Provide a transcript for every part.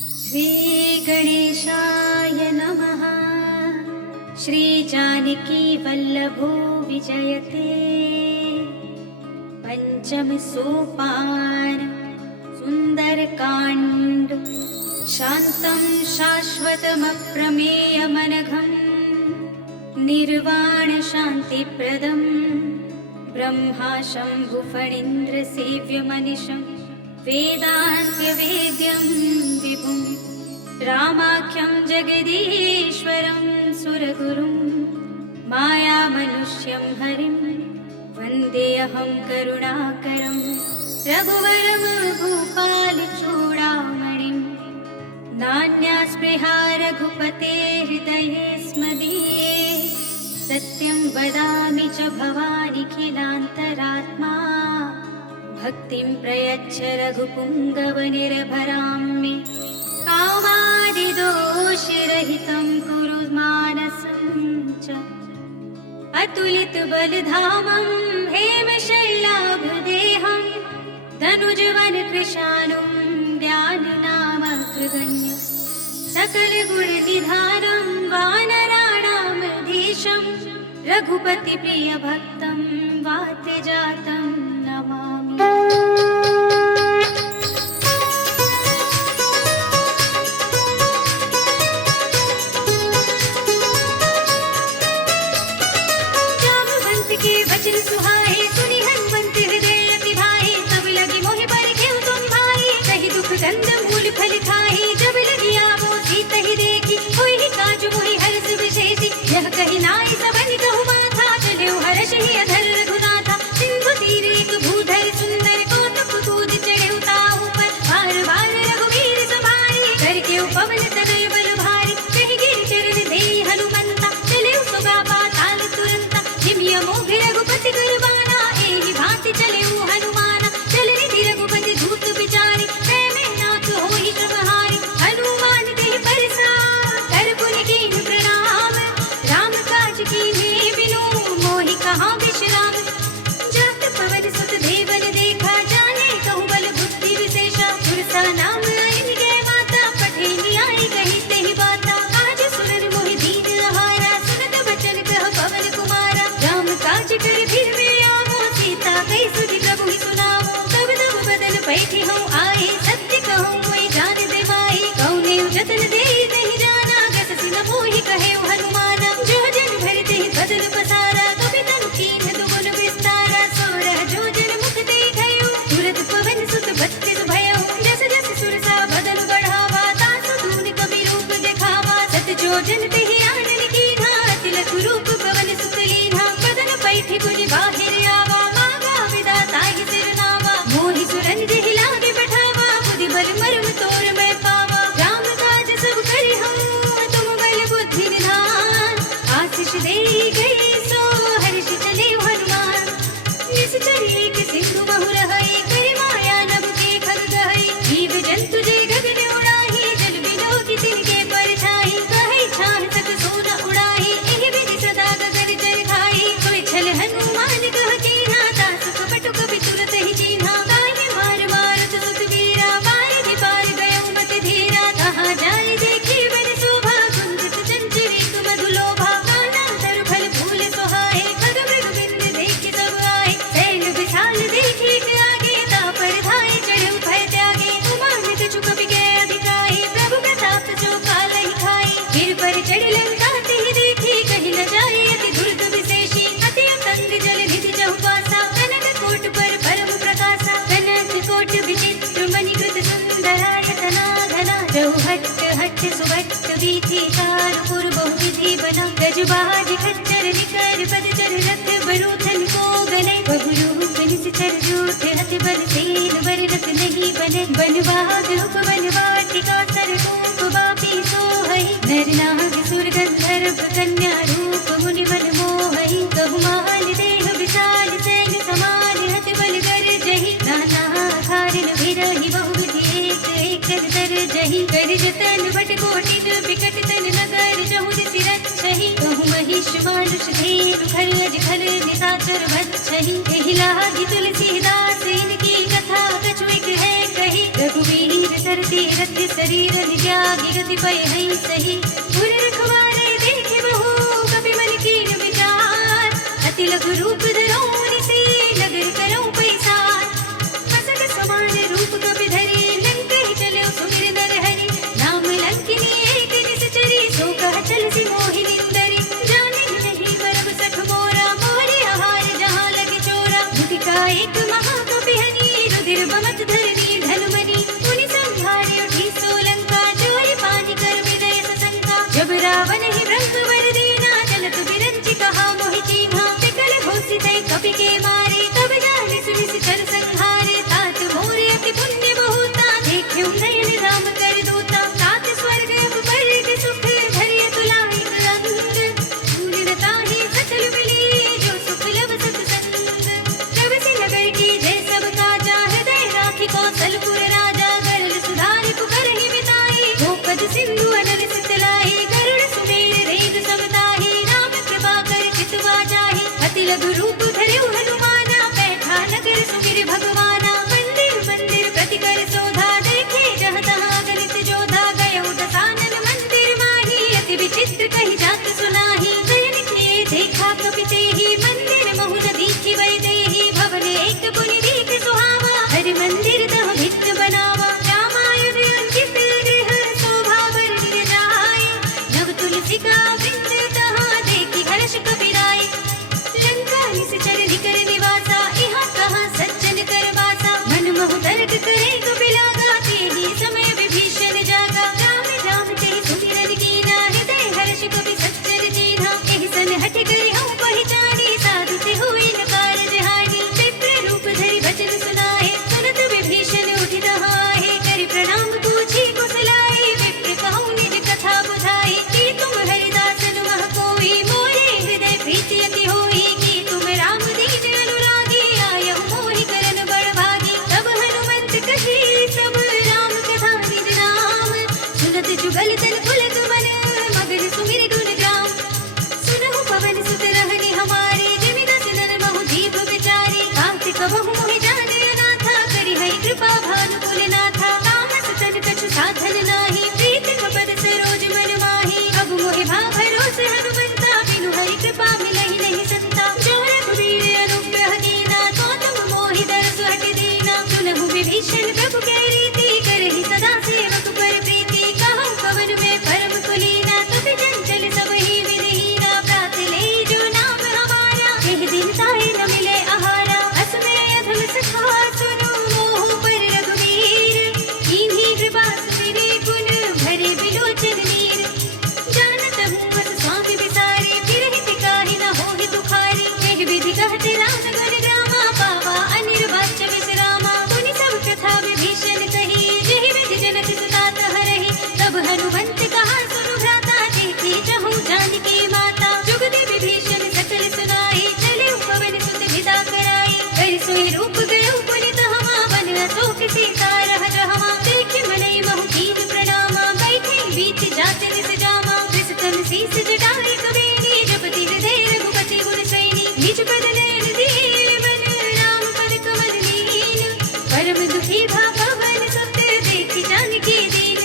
श्रीगणेशाय नमः। श्रीजानकीवल्लभो विजयते। पंचम सोपान सुंदरकांड। शान्तं शाश्वतमप्रमेयमनघं निर्वाण शान्तिप्रदं ब्रह्मा शम्भुफणीन्द्रसेव्यमनिशं वेदान्त्यवेद्यं विभुं रामाख्यं जगदीश्वरं सुरगुरुं मायामनुष्यं हरिं वन्देऽहं करुणाकरं रघुवरं भूपालचूडामणिं। नान्यास्पृहा रघुपते हृदये स्मदीये। सत्यं वदामि च भवानिखिलान्तरात्मा। भक्तिं प्रयच्छ रघुपुङ्गवनिर्भरां मे। कामादिदोषरहितं कुरु मानसं च। अतुलितबलधामं हेमशैलाभदेहं धनुजवनकृशानुं ज्ञाननामग्रगण्यं सकलगुणनिधानं वानराणामधीशं रघुपतिप्रियभक्तं वात्यजातं नमामि। जामवंत के वचन सुहाए सुनि हनुमंत हृदय अति भाए। तब लगी मोहि बड़ घेउ तुम भाई कहि दुख गंध मूल फल खाई। जब लगी आवो सीता ही देखी होई काज मोहि हर्ष विशेषी। यह कहि नाई सबन कहु माथा चले हर्ष ही अधर रघुनाथा। सिंधु तीर एक भूधर सुंदर कौतुक कूद चढ़े ताहु पर। बार बार रघुवीर सवारी करके पवन तनय बल भारी। कहि गिर चरण दे हनुमंता चले सुगा पाताल तुरंता। हिमिया मोघ रघुपति कुर्बाना एहि भांति चले हनुमाना। चल निधि रघुपति धूत विचारी कै में नाथ होई श्रमहारी। हनुमान देहि परसा कर पुनि कीन्ह प्रणाम। राम काज कीन्हे बिनु मोहि कहाँ विश्राम। जात पवन सुत देवन देखा जाने कहु बल बुद्धि विशेषा। पुरसा नाम इनके माता पठे न्याय कही तेहि बाता। काज सुरन मोहि दीन आहारा सुनत बचन कह पवन कुमारा। राम काज कर फिर वे आवो सीता कई सुधि प्रभु ही सुनावो। तब तब बदन पैठी हूँ आए सत्य कहूँ कोई जान दे माई। कौने जतन दे नहीं जाना गस सिन मोहि कहे हनुमाना। जो जन भर ते बदन पसारा कभी तनु कीन्ह दुगुन विस्तारा। सोरह जो जन मुख देखयो तुरत पवन सुत बत्तिस भयो। जस जस सुरसा बदन बढ़ावा तासु दून कवि रूप देखावा। सत जो जन तेहि आनन कीन्हा तिलक रूप पवन सुत लीन्हा। बदन पैठी पुनि बाहिर आवा मागा विधाता ही सिरनावा। मोहि सुरन जेहि लागे बैठावा बुद्धि बल मर्म तोर मैं पावा। राम काज सब करि हम तुम बल बुद्धि निधान। आशीष देहि गई सो हर्ष चले हनुमान। निश्चर एक सिंधु बहु रहई करि माया नभ के खग गहई। जीव जंतु जे गगन उड़ाही जल बिनो की तिनके परछाई। कहई छान तक सोना उड़ाही एहि विधि सदा गगन जल खाई। कोई छल हनुमान कह कीन्हा तासु कपट कपि तुरत ही चीन्हा। गाय मार मारत सुत वीरा बारिधि पार गयो मति धीरा। कहाँ जाय देखी बन शोभा कुंजित चंचरी मधुलोभा। काना तरु फल फूल सोहाए खग मृग बिंद देखि सब आए। सैल विशाल देखी के आगे तापर धाय चढ़ऊ भय त्यागे। उमान कछु कपि के अधिकाई प्रभु प्रताप जो कालहि खाई। गिर पर चढ़ लंका तेहि देखी कहि न जाय अति दुर्ग विशेषी। अति अतंग जल निधि चहुपासा कनक कोट पर परम प्रकाशा। कनक कोट विचित्र मणिकृत सुंदरायतना घना। जहु हट्ट हट्ट सुभट्ट वीथि चारु पुर बहु विधि बना। गजबाज खच्चर निकर पद चर रथ बरूथन को गले। बहुरूप निश्चर जूठ हति बल सेन बर रख नहीं बने। बनवाग उपवन वाटिका सर रूप बापी सोहई। नर नाग सुर गंधर्व कन्या रूप मुनि बन मोहई। कहु मान देह विशाल सैन समान हति बल कर जही। नाना खारिन विरहि बहु विधि एक एक कर जही। कर जतन बट कोटि विकट तन नगर जहु दिसि रक्षहि। कहु महिष मानुष धेनु खर अज खल निशाचर भक्षहि। एहि लागी तुलसीदास इनकी कथा कछु एक है कही। रघुवीर सरती रति शरीर त्यागी गति पय है सही पुर रखवारे देखे बहु कपि मन कीन विचार अति लघु रूप धरोनि से नगर करो पैसार मसक समान रूप कपि धरे लंक ही चले सुमिर नर हरि नाम लंकिनी एक निश्चरी सो कह चल सी मोहिनी दरी जाने नहीं बरब सख मोरा मोरे आहार जहाँ लगे चोरा मुदिका एक महाकपि हनी रुधिर बमत धरनी धनुमनी मुनि संहारे उठी सोलंका चोरी पानी कर विदय सशंका जब रावण ही ब्रह्म वर देना चलत बिरंची कहा मोहि चीन्हा विकल घोषित कपि के मारे तब जाने सुनि कर संहारे तात मोरे अति पुण्य बहुता देखे नयन राम कर दूता तात स्वर्ग पर सुख धरिय तुलाई अंग शून्यता ही सकल मिली जो सुख लब सत्संग जब से नगर की जय सब काजा हृदय राखी कौशलपुर राजा गरल सुधार पुकर ही बिताई गोपद सिंधु अनल सितलाई गरुड़ सुमेर रेग समताही राम कृपा कर चितवा जाहि अति लघु रूप धरिउ हनुमाना बैठा नगर सुमिर भगवाना मंदिर मंदिर प्रति कर शोधा देखे जहाँ तहाँ गणित जोधा गयो दसानन मंदिर माही अति विचित्र कही जात सुनाही नयन किए देखा कपि तेहि मंदिर महु न दीखि वै देहि भवन एक पुनि दीख सुहावा हरि मंदिर तह भित्त बनावा रामायण अंकित गृह शोभा वर्णिय जाय नव तुलसिका वृंद तहाँ देखि हर्ष कपि राय लंका निश्चर निकर निवासा यहाँ कहाँ सज्जन कर वासा मन महु तर्क करे कपि लागा तेहि समय विभीषण जागा राम राम तेहि सुमिरन कीना हृदय हर्ष कपि सज्जन चीन्हा एहि सन हठ करि हूँ पहिचानी साधु से हुई न कारज हानि विप्र रूप धरि वचन सुनाए सुनत विभीषण उठि तहाए करि प्रणाम पूछी कुशलाए विप्र कहूँ निज कथा बुझाई कि तुम हरिदासन मह कोई मोरे हृदय प्रीति अति होई कि तुम राम दीन अनुरागी आयहु मोहि करन बड़ भागी तब हनुमंत कही सब राम कथा निज नाम सुनत जुगल तन पुलक मन मगन सुमिर गुण ग्राम सुनहु पवन सुत रहनि हमारे जिमि दस नर महु जीव विचारी कार्तिक बहु मोहि जाने अनाथा करि है कृपा भानुकुल नाथा तामस तन कछु साधन नाही प्रीत कपद सरोज मन माही अब मोहि भा भरोसे हनुमंता बिनु हरि कृपा मिलहि नहीं संता जो रघुवीर अनुग्रह कीना तो तुम मोहि दरस हट दीना सुनहु विभीषण प्रभु कै रीति करहि सदा सेवक पर प्रीति कहूँ पवन में परम कुलीना कपि चंचल सब ही विधिहीना प्रात ले जो नाम हमारा एहि दिन ताहि न मिले आहारा अस में अधम सखा सुनो मोह पर रघुवीर कीन्ही कृपा सुमिरि गुण भरे बिलोचन नीर जानत हूँ बस स्वामी बिसारी फिर हित काहि न होहि दुखारी एहि विधि कहते राम गुण ग्रामा पावा अनिर्वाच्य विश्रामा मुनि सब कथा विभीषण कही जेहि विधि जनक सुता हरहि तब हनुमंत कहा सुनु भ्राता देखी चहु जानकी माता जुगति विभीषण सकल सुनाई चले पवन सुत विदा कराई कर सोई रूप गयो पुनि तहमा वन अशोक सीता रह जहमा देख मनई महु कीन प्रणामा बैठे बीच जात निस जामा विस्तन शीस जटाई कबीनी जपति हृदय रघुपति गुण सैनी निज पद नयन दिए मन राम पद कमल लीन परम दुखी भा पवन सुत देखि जानकी दीन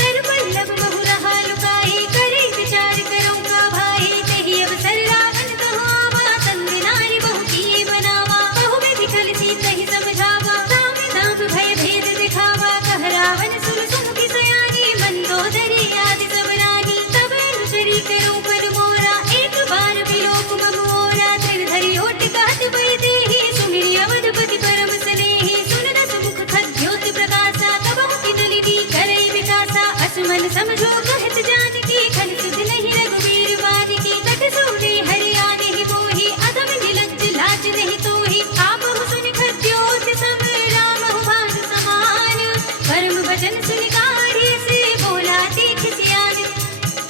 तर पल्लव बहु रहा लुकाई करे विचार करो का भाई तेहि अवसर रावण कहो आवा संग नारी बहु किए बनावा बहु विधि कल सीत ही समझावा राम नाम भय भेद दिखावा कह रावण सुन सुमुखी सयानी मंदोदरी आदि सब रानी तब अनुचरी करो पद मोरा एक बार विलोक ममोरा धर धरि ओट कहत पै देहि सुमिरि अवधपति परम स्नेहि सुन दस मुख खद्योत प्रकाशा तब की नलिनी करई विकासा असमन समझो कहत जानकी खन सुध नहीं रघुवीर वानकी तट सोने हरि आने ही मोहि अधम निलज्ज लाज नहीं तोहि आपहु सुनि खद्योत सब राम भानु समान परम वचन सुनि काढ़ी से बोला तीख सियान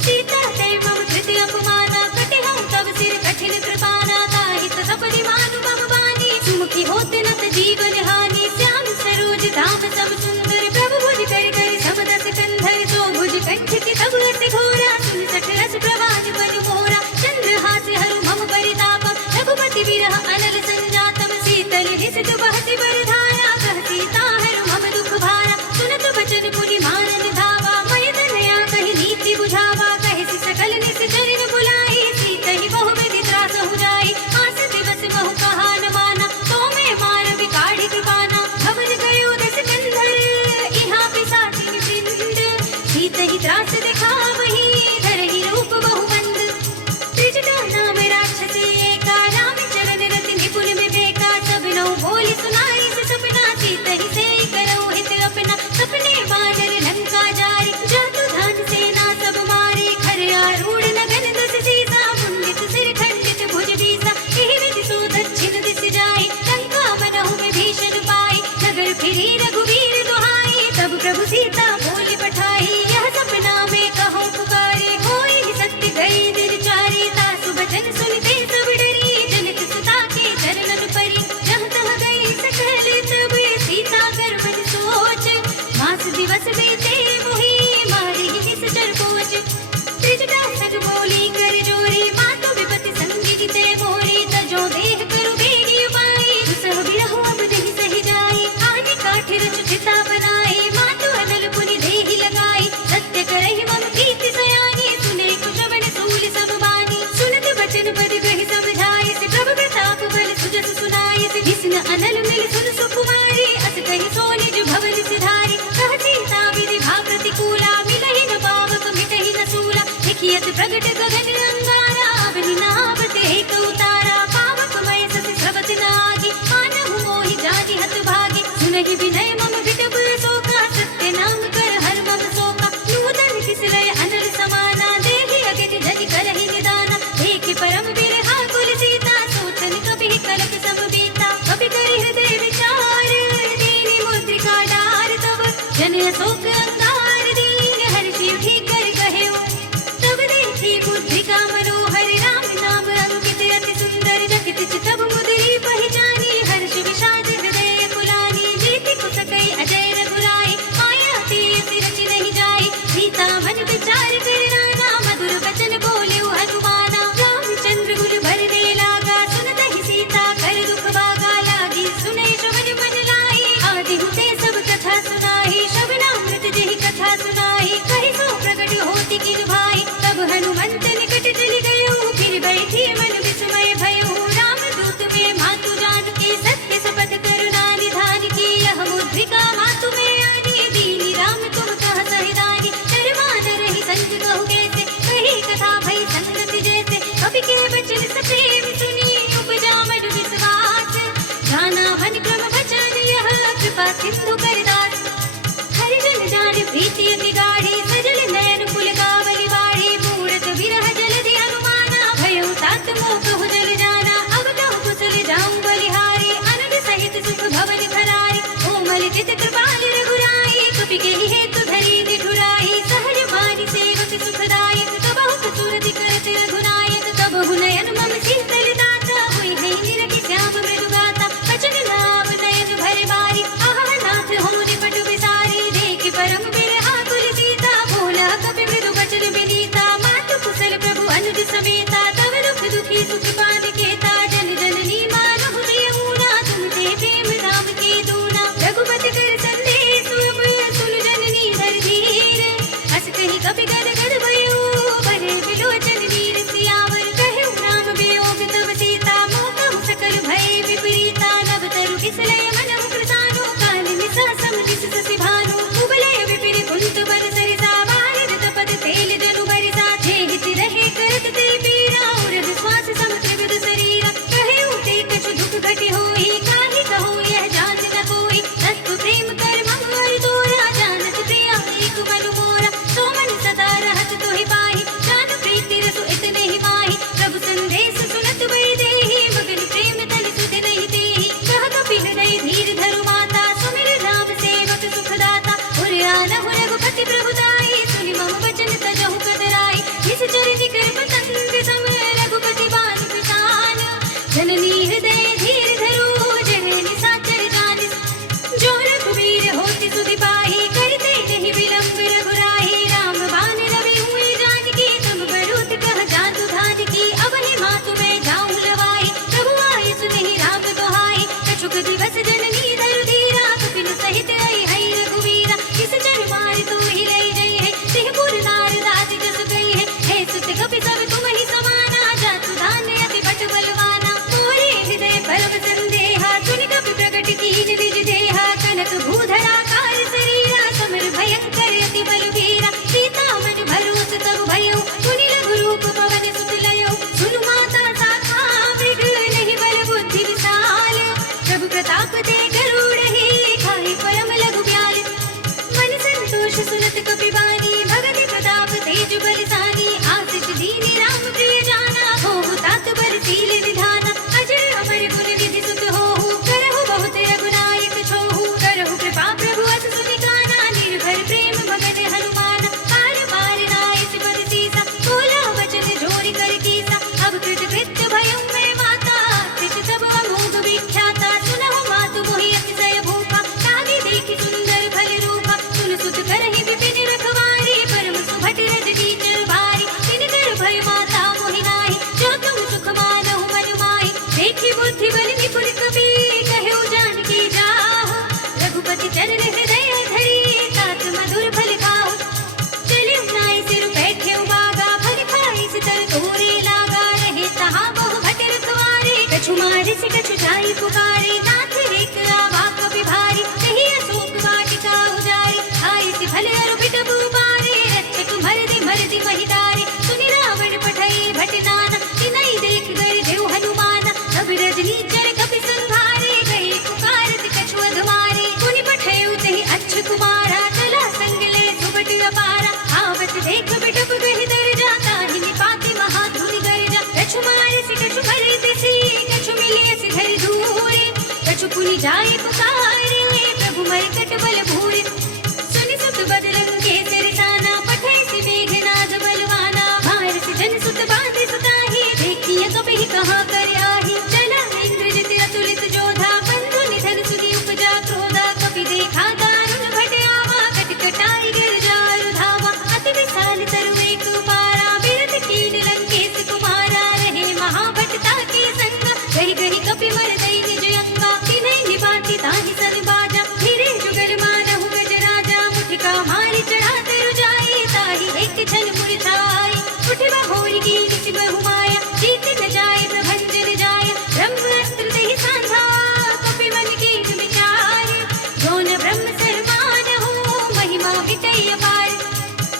सीता तै मम कृति अपमाना कटे हूँ तब सिर कठिन कृपाना ताहि सपनि मानु मम वाणी सुमुखी होत नत जीवन हानि श्याम सरोज धाम सब सुंदर प्रभु भुज कर कर समदस कंधर तो भुज कंठ की तब रस रास दिखावही धरहि रूप बहुबंद त्रिजटा नाम राक्षसी एका राम चरण रति निपुण विवेका सब नौ बोली सुनाई से सपना सीतहि से करौ हित अपना सपने बानर लंका जारी जातु धान सेना सब मारे खर आरूढ़ नगन दस सीसा मुंडित सिर खंडित भुज बीसा एहि विधि सो दक्षिण दिस जाई लंका बनहु में भीषण पाई नगर फिरी रघुवीर दुहाई तब प्रभु सीता बोली पठाई यह सपना में कहो पुकारे होई सत्य गई दिल चारी तासु बचन सुनते सब डरी जनक सुता के चरणन परी जहाँ तह गई सकल तब सीता गर्भज सोच मास दिवस बीते मोहि मारी निश्चर पोच त्रिजटा सग बोली कर जोरी मातु विपति संगी ते मोरी तजो देह करु बेगी उपाई दुसह बिरहु अब देहि सही जाई आने काठि रच चिता बनाई मातु अनल पुनि देहि लगाई सत्य करहि मम कीर्ति सयानी सुने कुशवन सूल सब बानी सुनत बचन पद कहि समझाई से प्रभु प्रताप बल सुजस सुनाई से जिसन अनल मिल सुन सुकुमारी अस कहि सो निज भवन सिधारी कह सीता विधि भा प्रतिकूला मिलहि न पावक मिटहि न सूला देखियत प्रगट गगन अंगारा अवनि नाभ टेक उतारा पावक मय सस स्रवत नागी मानहु मोहि जानि हत भागी सुनहि विनय मम विटप शोका सत्य नाम कर हर मम शोका नूतन किसलय अनल समाना देहि अगति जनि करहि निदाना देखि परम बिरहा कुल सीता सोचन कपि कनक सम बीता कपि करि हृदय विचार दीनि मुद्रिका डार तब जन शोक अंगार दीन हर्षि उठि कर कहेउ तब देखी बुद्धिका मनोहर राम नाम अंकित अति सुंदर जकित चितब मुदरी पहिचानी हर्ष विषाद हृदय कुलानी जीति कुसकई अजय रघुराई माया तीर रचि नहीं जाई सीता मन विचार कर नाना मधुर वचन बोलेउ हनुमाना रामचंद्र गुल भर दे लागा सुनतहि सीता कर दुख भागा लागी सुनै श्रवण मन लाई आदि हुते सब कथा सुनाई श्रवणामृत जेहि कथा सुनाई कहि सो प्रगट होति किन भाई तब हनुमंत निकट चली गयो फिर बैठी मन विस्मय भयो रामदूत में मातु जानकी सत्य शपथ करुणा निधान की यह मुद्रिका मातु में आनी दीनी राम तुम कह सहिदानी शर्मान रही संग कहु कैसे कही कथा भई संगत जैसे कवि के वचन सप्रेम सुनी उपजा मन विश्वास जाना हन क्रम वचन यह कृपा सिंधु करदास हरिजन जान प्रीति अति गाढ़ी सजल नयन पुल कावली बाढ़ी मूरत विरह जलधि हनुमाना भयो तात मोह कहु जल जाना अब कहु कुशल जाऊं बलिहारी अनंत सहित सुख भवन भरारी कोमल चित कृपाल रघुराई कपि के हेतु धरी निठुराई सहज मानि सेवक सुखदायक कबहु कसूरति करत रघुनायक कबहु नयन मम शीतल दाता हुई है निरखि श्याम मृदु गाता बचन नाम नयन भर बारी आह नाथ हो निपट विसारी देखि परम बिरहा कुल सीता बोला कपि मृदु बचन विनीता मातु कुशल प्रभु अनुज समेता तव दुख दुखी सुख पान केता जन जननी मानहु जियऊना तुम ते प्रेम धाम की दूना रघुपति कर संदेश अब सुन जननी धर धीर अस कहि कपि गद गद भयो बरे बिलोचन वीर सियावर कहु राम वियोग तव सीता मोह सकल भय विपरीता नभ तरु किसलय मनहु कृतानो काल निसा सम जिस ससि भानु उबलय विपिन कुंत बर सरिसा वारिद तपद तेल जनु बरिसा जे हित रहे करत ते पीरा अपारा, आवत देख बिटुक गहि दर जाता ही निपाति महाधुनि गर्जा। कछु मारे से कछु भरे तिसी, कछु मिलिए से धरि धूरे, कछु पुनि जाए पुकारे, प्रभु मरकट बल भूरे। सुनि सुत बदलन के सिरसाना, पठै से मेघनाद बलवाना, मार से जन सुत बांधे सुताही, देखिए कभी कहाँ कर आही। चला इंद्रजित अतुलित जोधा, बंधु निधन सुनि उपजा क्रोधा, कपि देखा दारुण भट आवा, कटकटाई गिरजारु धावा। अति विशाल तरु एक पारा, बिरथ कीन लंकेश कुमारा, रहे महाभटता के संगा, गहि गहि कपि मर गई निज अंगा। तिन्है निपाति ताहि सन बाजा, फिरे जुगल मानहु गजराजा, मुठिका मारि चढ़ा तरु जाई, ताहि एक छन मुरझाई। उठि बहोरी कीन सि बहु माया, जीत न जाय प्रभंजन जाय, ब्रह्म अस्त्र देहि सांझा, कपि मन कीन विचार। जो न ब्रह्म सरमान हो, महिमा मिटै अपार।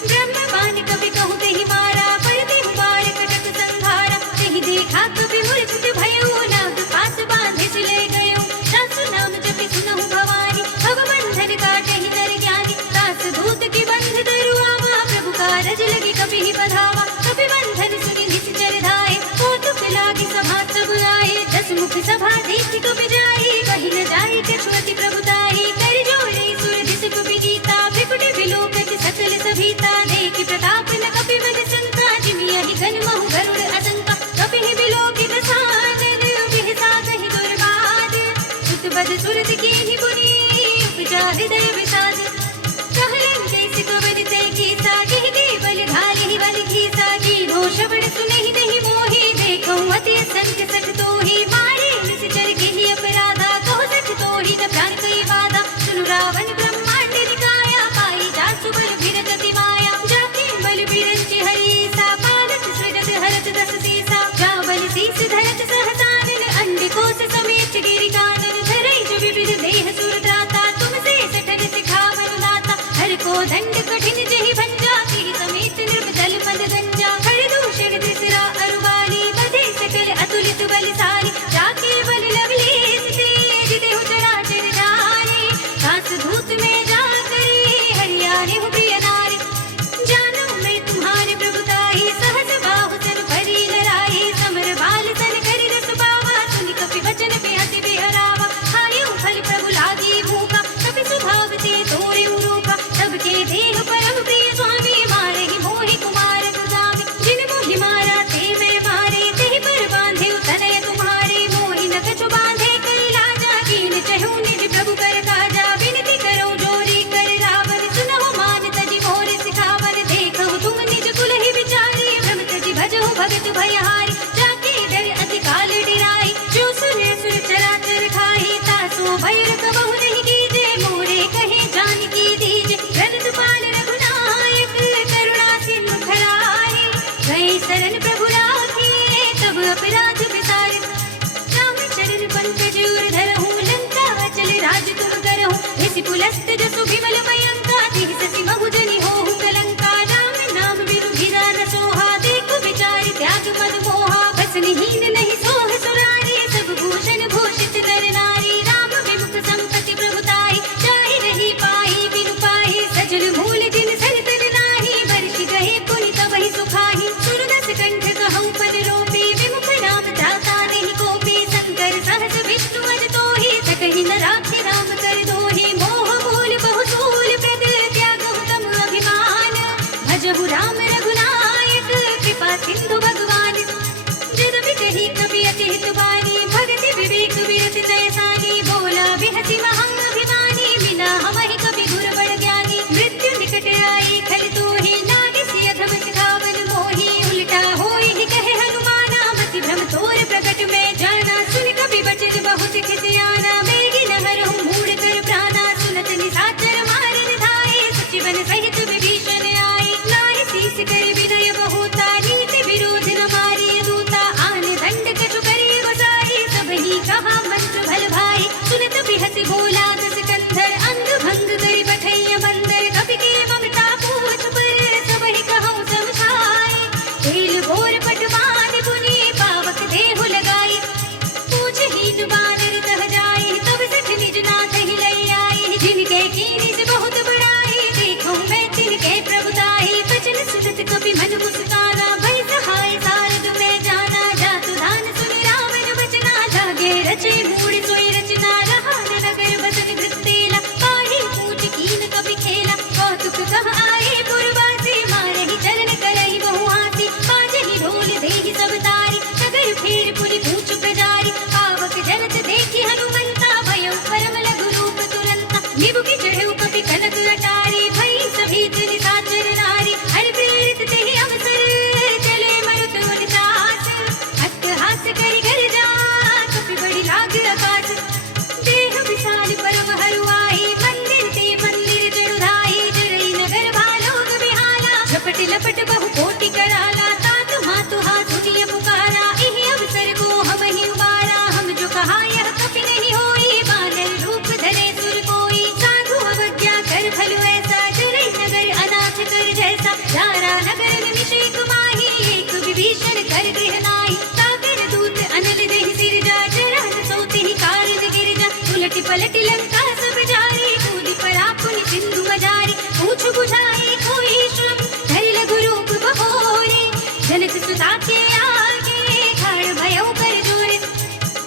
ब्रह्म बाण कपि कहु तेहि मारा, पर देहु बार कटक संघारा। तेहि देखा कपि मूर्छित भयउ, नाग पास बांधे से ले गयो। सासु नाम जपि सुनहु भवानी, भव बंधन काटहि नर ज्ञानी। दास दूत की बंध धरु आवा, प्रभु कारज लगे कपि ही बधावा। कपि बंधन सुनि निश्चर धाये, कौतुक लागी सभा सब आए। दस मुख सभा देखि कपि जाई, कहि न जाई कछु अति प्रभुताई। कर जोड़े सुर दिस कपि गीता, भृकुटि विलोकत सकल सभीता। देखि प्रताप न कपि बद संका, जिमियहि गन महु गरुड़ असंका। कपि ही विलोकित सानन, बिहसा कहि दुर्बाद। सुत बद सुरत कीन्हि पुनि, उपजा हृदय विषाद। कहलन कैसि कवन तै कीसा, केहि के बल घालिहि बल घीसा। कीन्हो श्रवण सुनहि नहीं मोहि, देखहुँ अति असंख्य सठ तोहि। मारे निश्चर गेहि अपराधा, कहु सठ तोहि न प्राण कई बाधा। सुनु रावण ब्रह्मांड निकाया, पाई जासु बल भिरत अति माया। जाके बल बिरंचि हरीसा, पालत सृजत हरत दस सीसा। जा बल शीस धरत सहसानन, अंडकोश समेत गिरि कानन। धरै जो विविध देह सुर त्राता, तुमसे सठन सिखावन दाता। हर को दंड कठिन जहि भंजा, तिहि समेत नृप जल पद गंजा। हर दूषण त्रिसरा अरुवाली, बधे सकल अतुलित बलशाली। जाके बल लवलेश तेज, देहु चराचर जारे। दास धूत में जा करे, हरियाणे हूँ प्रिय नारी। जानो मैं तुम्हारे प्रभुताई, सहस बाहु सन परी लड़ाई। समर बाल सन करि रस पावा, सुनि कपि वचन बेहति बेहरावा। खायो फल प्रभु लागी भूखा, कपि स्वभाव ते तोरे रूपा। सबके देह परम प्रिय स्वामी, मारहि मोहि कुमार सुदामी। जिन मोहि मारा ते मैं मारे, तेहि पर बांधे तनय तुम्हारे। मोहि न कछु बांधे कर लाजा, कीन चहु निज प्रभु कर काजा। विनती करो जोरी कर रावण, सुनहु मान तजि मोर सिखावन। देखहु तुम निज कुल ही विचारे, भ्रम तजि भजहु भगत भयहारी। जाके डर अति काल डिराई, जो सुने सुर चराचर खाई। तासो भय कबहु नहीं कीजे, मोरे कहे जानकी दीजे। रनत पाल रघुनायक, करुणा सिंधु खरारे। गए शरण प्रभु राखे, तब अपराध विसारे। राम चरण पंकज उर धरहु, लंका अचल राज तुम करहु। ऋषि पुलस्त जसु विमल मयंका, तिहि ससि महु जनि होहु कलंका। राम नाम बिनु धीरा न सोहा, देखु विचार त्याग मन मोहा। बसनिहीन नहीं सोह सुरारे, सब भूषण भूषित नर नारी। राम विमुख संपत्ति प्रभुताई, जाहि रही पाई बिनु पाई। सजल मूल जिन सन तन नाही, बरषि गए पुनि तबहि सुखाहि। सुरदस कंठ कहउँ पद रोपी, विमुख नाम त्राता नहीं कोपी। शंकर सहस विष्णु अज तोहि, सकहि न राखे राम कर दोहि। मोह मूल बहु सूल प्रद, त्यागहु तम अभिमान। भजहु राम रघुनायक, कृपा सिंधु भगवान। जदपि कही कपि अति हित बानी, भगति विवेक विरत तैसानी। बोला बिहसि महाअभिमानी, बिना हमहि कपि गुर बड़ ज्ञानी। मृत्यु निकट आई खल तोहि, नागिसि अधम सिखावन मोहि। उल्टा होई ही कहे हनुमाना, मति भ्रम तोर प्रकट में जाना। सुन कपि बचन बहुत खिसियाना, बेगी न हरहु मूढ़ कर प्राणा। सुनत निशाचर मारन धाये, सचिवन सहित विभीषण आए। नाहि शीस लपट बहु कोटि कराला, तात मातु हाथ सुनिय पुकारा, इहि अवसर को हम ही उबारा। हम जो कहा यह कपि नहीं होई, बानर रूप धरे सुर कोई। साधु अवज्ञा कर भलु ऐसा, जरई नगर अनाथ कर जैसा। दारा नगर निमिषे कुमाही, एक विभीषण कर गृह नाहि। सागर दूत अनल देहि सिरजा, जरहत सोते ही कारण गिरजा। उलटि पलटि लंका सब जारी, कूदि परा पुनि सिंधु मजारी। पूछ बुझाए कोई श्रम, धरि लघु रूप बहोरे। जनक सुता के आगे, खाड़ भयो कर जोरे।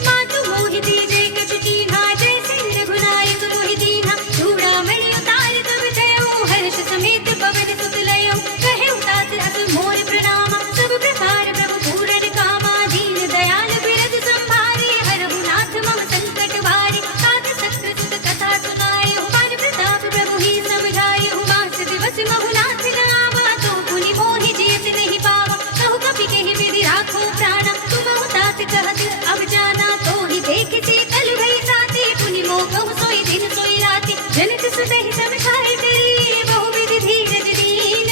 मातु मोहि दीजे कछु कीन्हा, जैसे रघुनायक मोहि दीन्हा। चूड़ामणि उतार तब जयो, हर्ष समेत पवन सुत लयो। कहे तात अस मोर प्रणामा, सब प्रकार प्रभु पूरन कामा। दीन दयाल बिरद संभारे, हरहु नाथ मम संकट वारे। तात सत्य सुत कथा सुनाए, पार प्रताप प्रभु ही समझाए। मास दिवस महु नाथ नावा, तो पुनि मोहि जेत नहीं पावा। कहु कपि कहि विधि राखो प्राणा, तुमहु तात कहत अब जाना। तो ही देख शीतल भई साथी, पुनि मोह कहु सोई दिन सोई राति। जनक सुतहि समझाए डरे, बहु विधि धीरज दीन।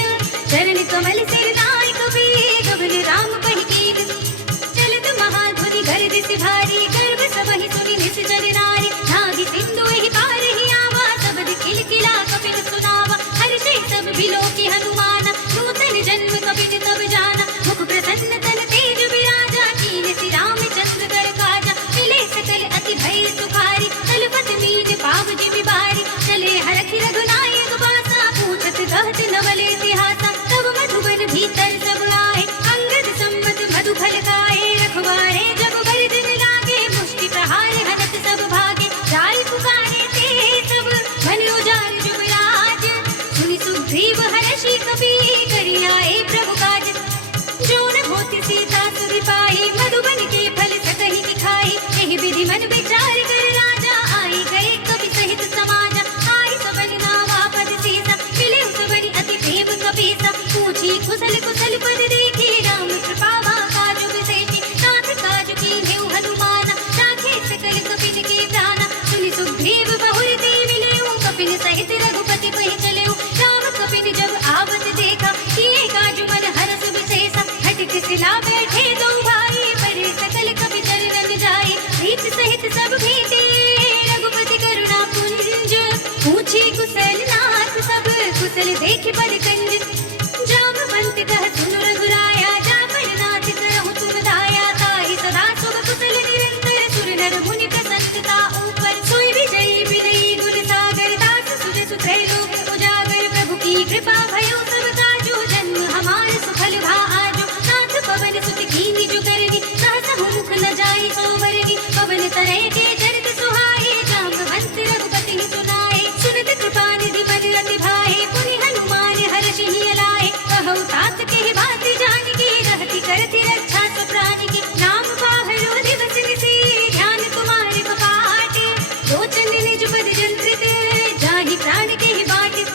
चरण कमल सिर नाय कपि, गगन राम पहि कीन। चलत महाधुनि गर्ज से भारी, गर्भ सबहि सुनि निश्चर नारी। नागी सिंधु एहि पार ही आवा, सबद खिलखिला कपिन सुनावा। हर्षे सब बिलोकी हनुमाना, नूतन जन्म कपिन तब जाना। मुख प्रसन्न तन तेज विराजा, कीनसि रामचंद्र कर काजा। मिले सकल अति भय सुखारी, तलपत मीन पाव जिमि बारी। चले हरखि रघुनायक बासा, पूछत कहत नवल इतिहासा। तब मधुबन भीतर सब आए, अंगद सम्मत मधु फल खाए। रखवारे जब बरदन लागे, मुष्टि प्रहार हनत सब भागे। जाय पुकारे ते सब, मन उजाड़ जुबराज। सुनि सुग्रीव हर्षि कपि, करि आए प्रभु काज। जो न होति सीता सुधि पाई, मधुबन के फल सकहि की खाई। एहि विधि मन विचार कर राजा, आई गए कपि सहित समाजा। आई सबन नावा पद सीसा, मिले सबनि अति प्रेम कपीसा। पूछी कुशल कुशल पद देखी, राम कृपा काज विशेषी। नाथ काज कीन्हेउ हनुमाना, राखे सकल कपिन के प्राणा। सुनि सुग्रीव बहुर ते मिलेउ, कपिन सहित रघुपति पहि चलेउ। राम कपिन जब आवत देखा, किए काजु मन हरस विशेषा। हटिक सिला बैठे दो भाई, पढ़े सकल कपि चरणन जाई। प्रीत सहित सब भेटे, रघुपति करुणा पुंज। पूछी कुशल नाथ सब, कुशल देखि बड़ कंज। जामवंत कह सुनु रघुराया, जामन नाथ करहु तुम दाया। ताहि सदा शुभ कुशल निरंतर, सुर नर मुनि प्रसन्नता ऊपर। सोई विजयी विनयी गुण सागर, दास सुर सुत्रय लोक उजागर। प्रभु की कृपा भयो सब काजो, जन्म हमार सुफल भा आजो। नाथ पवन सुत कीन्हि जो करनी, सहसहु मुख न जाई सोवरनी। पवन तनय के चरित सुहाए, जामवंत रघुपति सुनाए। सुनत कृपा निधि मन रति भाए, पुनि हनुमान हर्षि लाए। कहु तात के बात जानकी, रहति करति रक्षा सु प्राण की। नाम बाहरो दिवस निसी, ध्यान कुमार कपाटे। लोचन निज पद जंत्रित, जाहि प्राण के बाटे।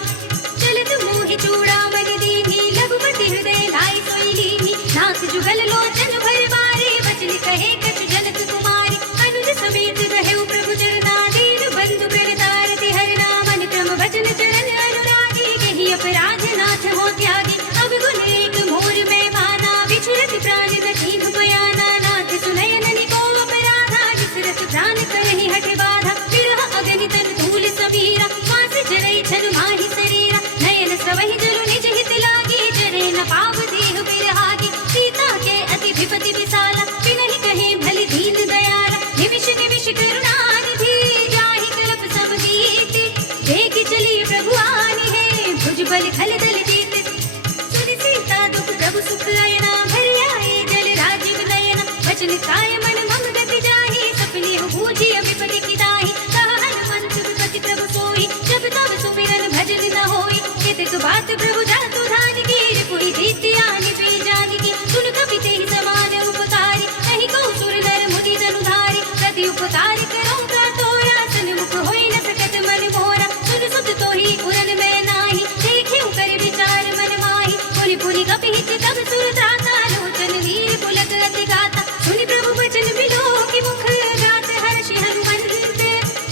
चलत मोहि चूड़ामणि दीन्ही, लघुपति हृदय लाई सोई लीन्ही। नाथ जुगल लोचन भर बारे, बचन कहे कछु जनक कुमारी। अनुज समेत रहेउ प्रभु चरना, दीन बंधु प्रणतारति हरना। मन क्रम भजन चरण अनुरागी, केहि अपराध नाथ हो त्यागी। अब गुण एक मोर मैं माना, बिछुरत प्राण न कीन्हु बयाना। नाथ सुनय ननि को अपराधा, बिसरत प्राण करहि हठ बाधा। विरह अगनि तन धूल सबीरा, मास जरई छन माहि शरीरा। नयन स्रवहि जरु निज हित लागी, जरे न पाव देह बिरहागी। सीता के अति विपति विशाला, बिनहि कहे भलि दीन दयाला। निमिष निमिष करुणा निधि, जाहि कल्प सब नीति। देखि चली प्रभु आनि है, भुजबल खल दल जीत। सुनि सीता दुख प्रभु सुख लयना, भरि आए जल राजीव नयना। वचन काय मन मम गति जाहि, सपने हो बूझी विपति की दाहि। कहा हनुमंत विपति प्रभु सोई, जब तब सुमिरन भजन न होई। केतक बात प्रभु जातु धान की, रिपुहि जीति आनि पे जानकी। सुन कपि तेहि समान उपकारी, नहीं कहु सुर नर मुनि जनुधारी। प्रति उपकार करो का तोरा, सन्मुख होई न सकत मन मोरा। सुन सुत तोहि उरन मैं नाही, देखेउ कर विचार मन माही। पुनि पुनि कपि हित तब सुर त्राता, लोचन वीर पुलक अति गाता। सुनि प्रभु बचन बिलोकि मुख, गात हर्षि हनुमंत।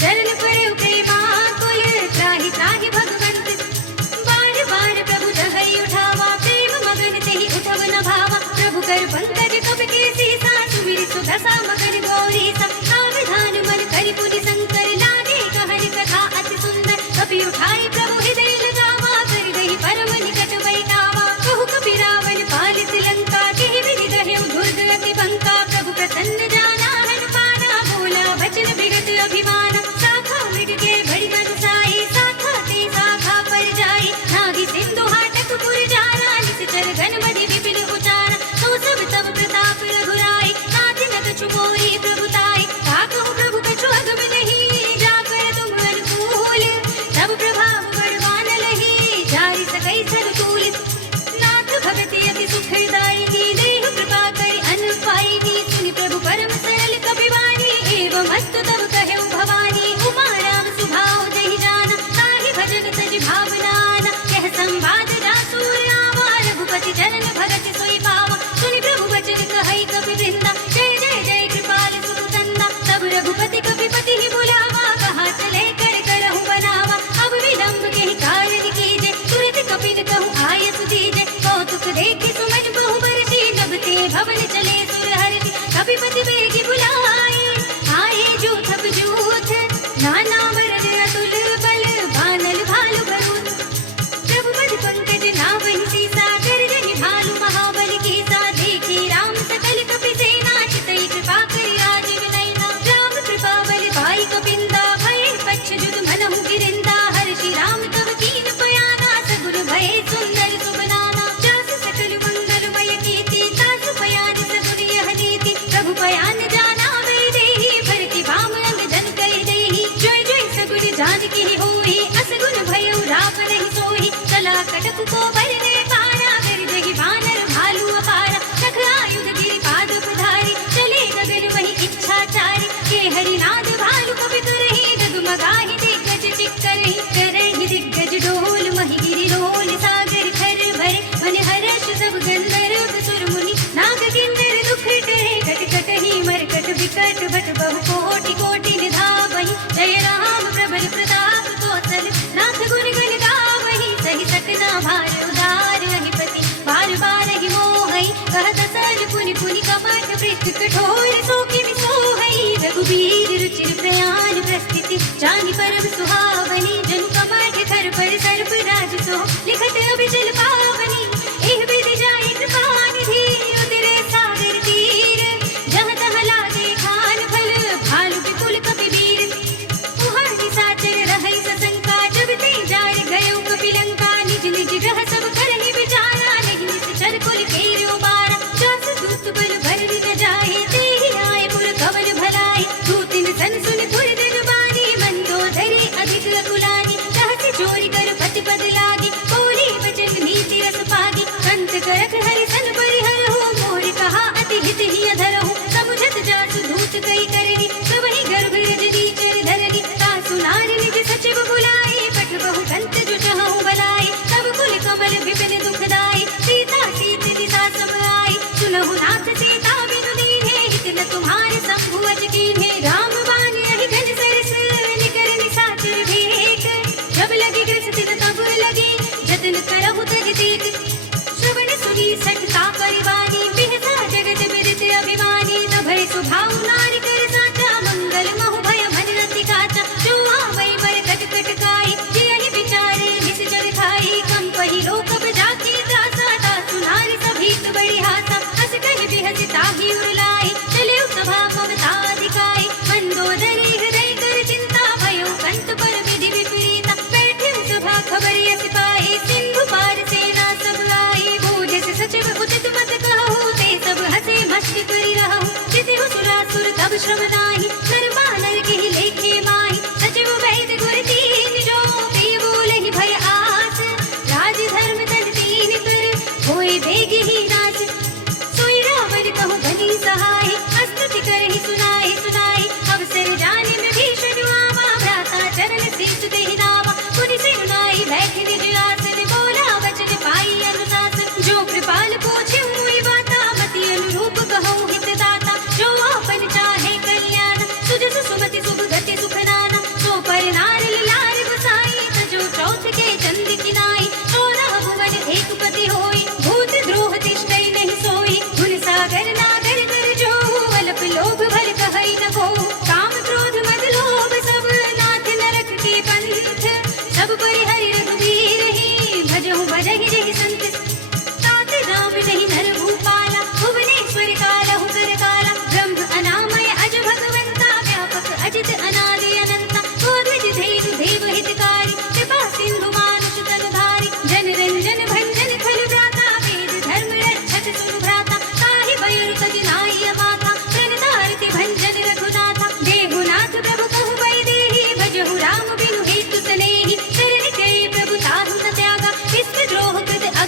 चरण परेउ प्रेमा कुल, त्राहि त्राहि भगवंत। बार बार प्रभु जहई उठावा, प्रेम कर पंकज कब के सीसा सुमिर सुदशा मकर गौरी सा सावधान मन करि पुनि शंकर लागे कहन कथा अति सुंदर कपि उठाई प्रभु हृदय लगावा कर गई परम निकट बैठावा कहु कपि रावण पालित लंका के विधि गहेउ दुर्ग अति बंका प्रभु प्रसन्न जाना हन पाना बोला वचन विगत अभिमान शाखा मृग के बड़ी मनुसाई शाखा ते शाखा पर जाई नागी सिंधु हाटक पुर जाना निश्चर घन मधि विपिन उचारा तो सब तब प्रताप रघुराई नाथ न कछु मोहि प्रभुताई ताकहु प्रभु कछु अगम नहीं जाकर तुम अनुकूल तब प्रभाव बड़वान लही जारि सकई सरतूल नाथ भगति अति सुखदायिनी देह कृपा करि अन्न पाइनी सुनि प्रभु परम सरल कपिवानी एवं अस्तु तब कहेउ भवानी उमा राम सुभाव जहि जाना ताहि भजन तज भावनाना कह संवाद जासुर आवा रघुपति चरण भगत सोई पावा सुनि प्रभु वचन कहई कपि वृंदा जय जय जय कृपाल सुखकंदा तब रघुपति कपिपति ही बुलावा कहा चले कर करहु बनावा अब विलंब के कारण कीजे तुरत कपिन कहूँ आयस दीजे कौतुक देखि सुमन बहु बरसी जब ते भवन चले सुर हर्षि कपिपति बेगी बुलाए आए जूथ अब जूथ नाना वरद अतुल बल बानल भालु भरूत प्रभु पद पंकज नावहि सीसा गर्जनि भालु महाबल कीसा देखे राम सकल कपि सेना चितई कृपा करि राजीव नयना राम कृपा बल पाई कपिंदा भय पक्ष जुद मनहु गिरिंदा हर्षि राम तब कीन पयाना सगुन भय सुंदर सुबनाना जास सकल मंगलमय कीर्ति तासु पयान सगुन यह नीति प्रभु पयान जाना वे देहि भर की बाम अंग जन कह देहि जय जय सगुन जानकी होई असगुन भयउ राम नहीं सोई चला कटक को बरने पारा कर जहि बानर भालु अपारा सख आयुध गिरि पाद पधारी चले गगन वही इच्छाचारी के हरिनाद भालु कपि करहि डगमगाहि दिग्गज चिक्करहि करहि दिग्गज डोल महि गिरि रोल सागर खर भरे मन हर्ष सब गंधर्व सुर मुनि नाग किन्नर दुख टरे कट कटहि मरकट विकट भट बहु कोटि कोटि निधावहि जय राम प्रबल प्रताप कौशल नाथ गुण गण गावहि सहि सकना भार उदार अधिपति बार बार ही मोहई कहत सर पुनि पुनि कपट पृष्ठ कठोर सो किमि सोहई रघुबीर रुचिर प्रयाण प्रस्थिति जानि परम सुहावनी जनु कमठ खर पर सर्प राज सो लिखत अभिजल पावनी एह विधि जाय कृपा निधि उतरे सागर तीर जहाँ तहाँ लागे खान फल भालु विपुल कपि वीर उहाँ निशाचर रहै सशंका जब ते जाय गयो कपि लंका निज निज ग्रह सब करहि विचारा नहीं निश्चर कुल घेरो बारा जास दूत बल भर न जाहि तेहि आए पुर कवल भलाई दूतिन सन सुन पुर जन बानी मंदोदरी अधिक अकुलानी सहस चोरी कर पति पद लागी बोली वचन नीति रस पागी कंत करक हरि सन परिहर हो मोर कहा अति हित ही अधर हो समुझत जासु धूत कई करनी सबहि गर्भ रजनी चर धरनी तासु नारी निज सचिव बुलाए पठ बहु कंत जो चहु बलाए तब कुल कमल विपिन दुखदाई सीता सीत दिशा सब आई सुनहु नाथ सीता बिनु दीन्हे हित न तुम्हारे शंभु अज कीन्हे राम बाण यहि घन सरस निकर निशाचर भेक जब लगी ग्रसित तब लगी जतन करहु तज तीक श्रवण सुनी सठता परिवानी बिहसा जगत विदित अभिमानी न भय सुभाव नारी कर साचा मंगल महु भय मन अति काचा जो आवै बर कट कट काई जियहि विचारे निस जग खाई कम पहि लोक जाकी त्रासा तासु नारी सभीत बड़ी हासा हस कहि बिहस ताहि उरलाई चले सभा ममता अधिकाई मंदोदरी हृदय कर चिंता भयो कंत पर विधि विपरीता बैठे सभा खबर यस पाई सिंधु पार सेना सब आई बूझ सचिव उचित मत कहु ते सब हंसे मस्ती करी रहु जिति सुरासुर तब श्रम नाही नर बानर के लेखे माही सचिव वैद गुर तीन जो प्रिय बोलहि भय आस राज धर्म तन तीन कर होए बेग ही नाश सोई रावण कहु बनी सहाय स्तुति करहि सुनाए सुनाए अवसर जाने में भीषण आवा भ्राता चरण शीश देहि नावा पुनि सिरुनाई बैठि निज आसन बोला वचन पाई अनुशासन जो कृपाल पूछे हुई बाता मति अनुरूप कहूँ हित दाता जो आपन चाहे कल्याण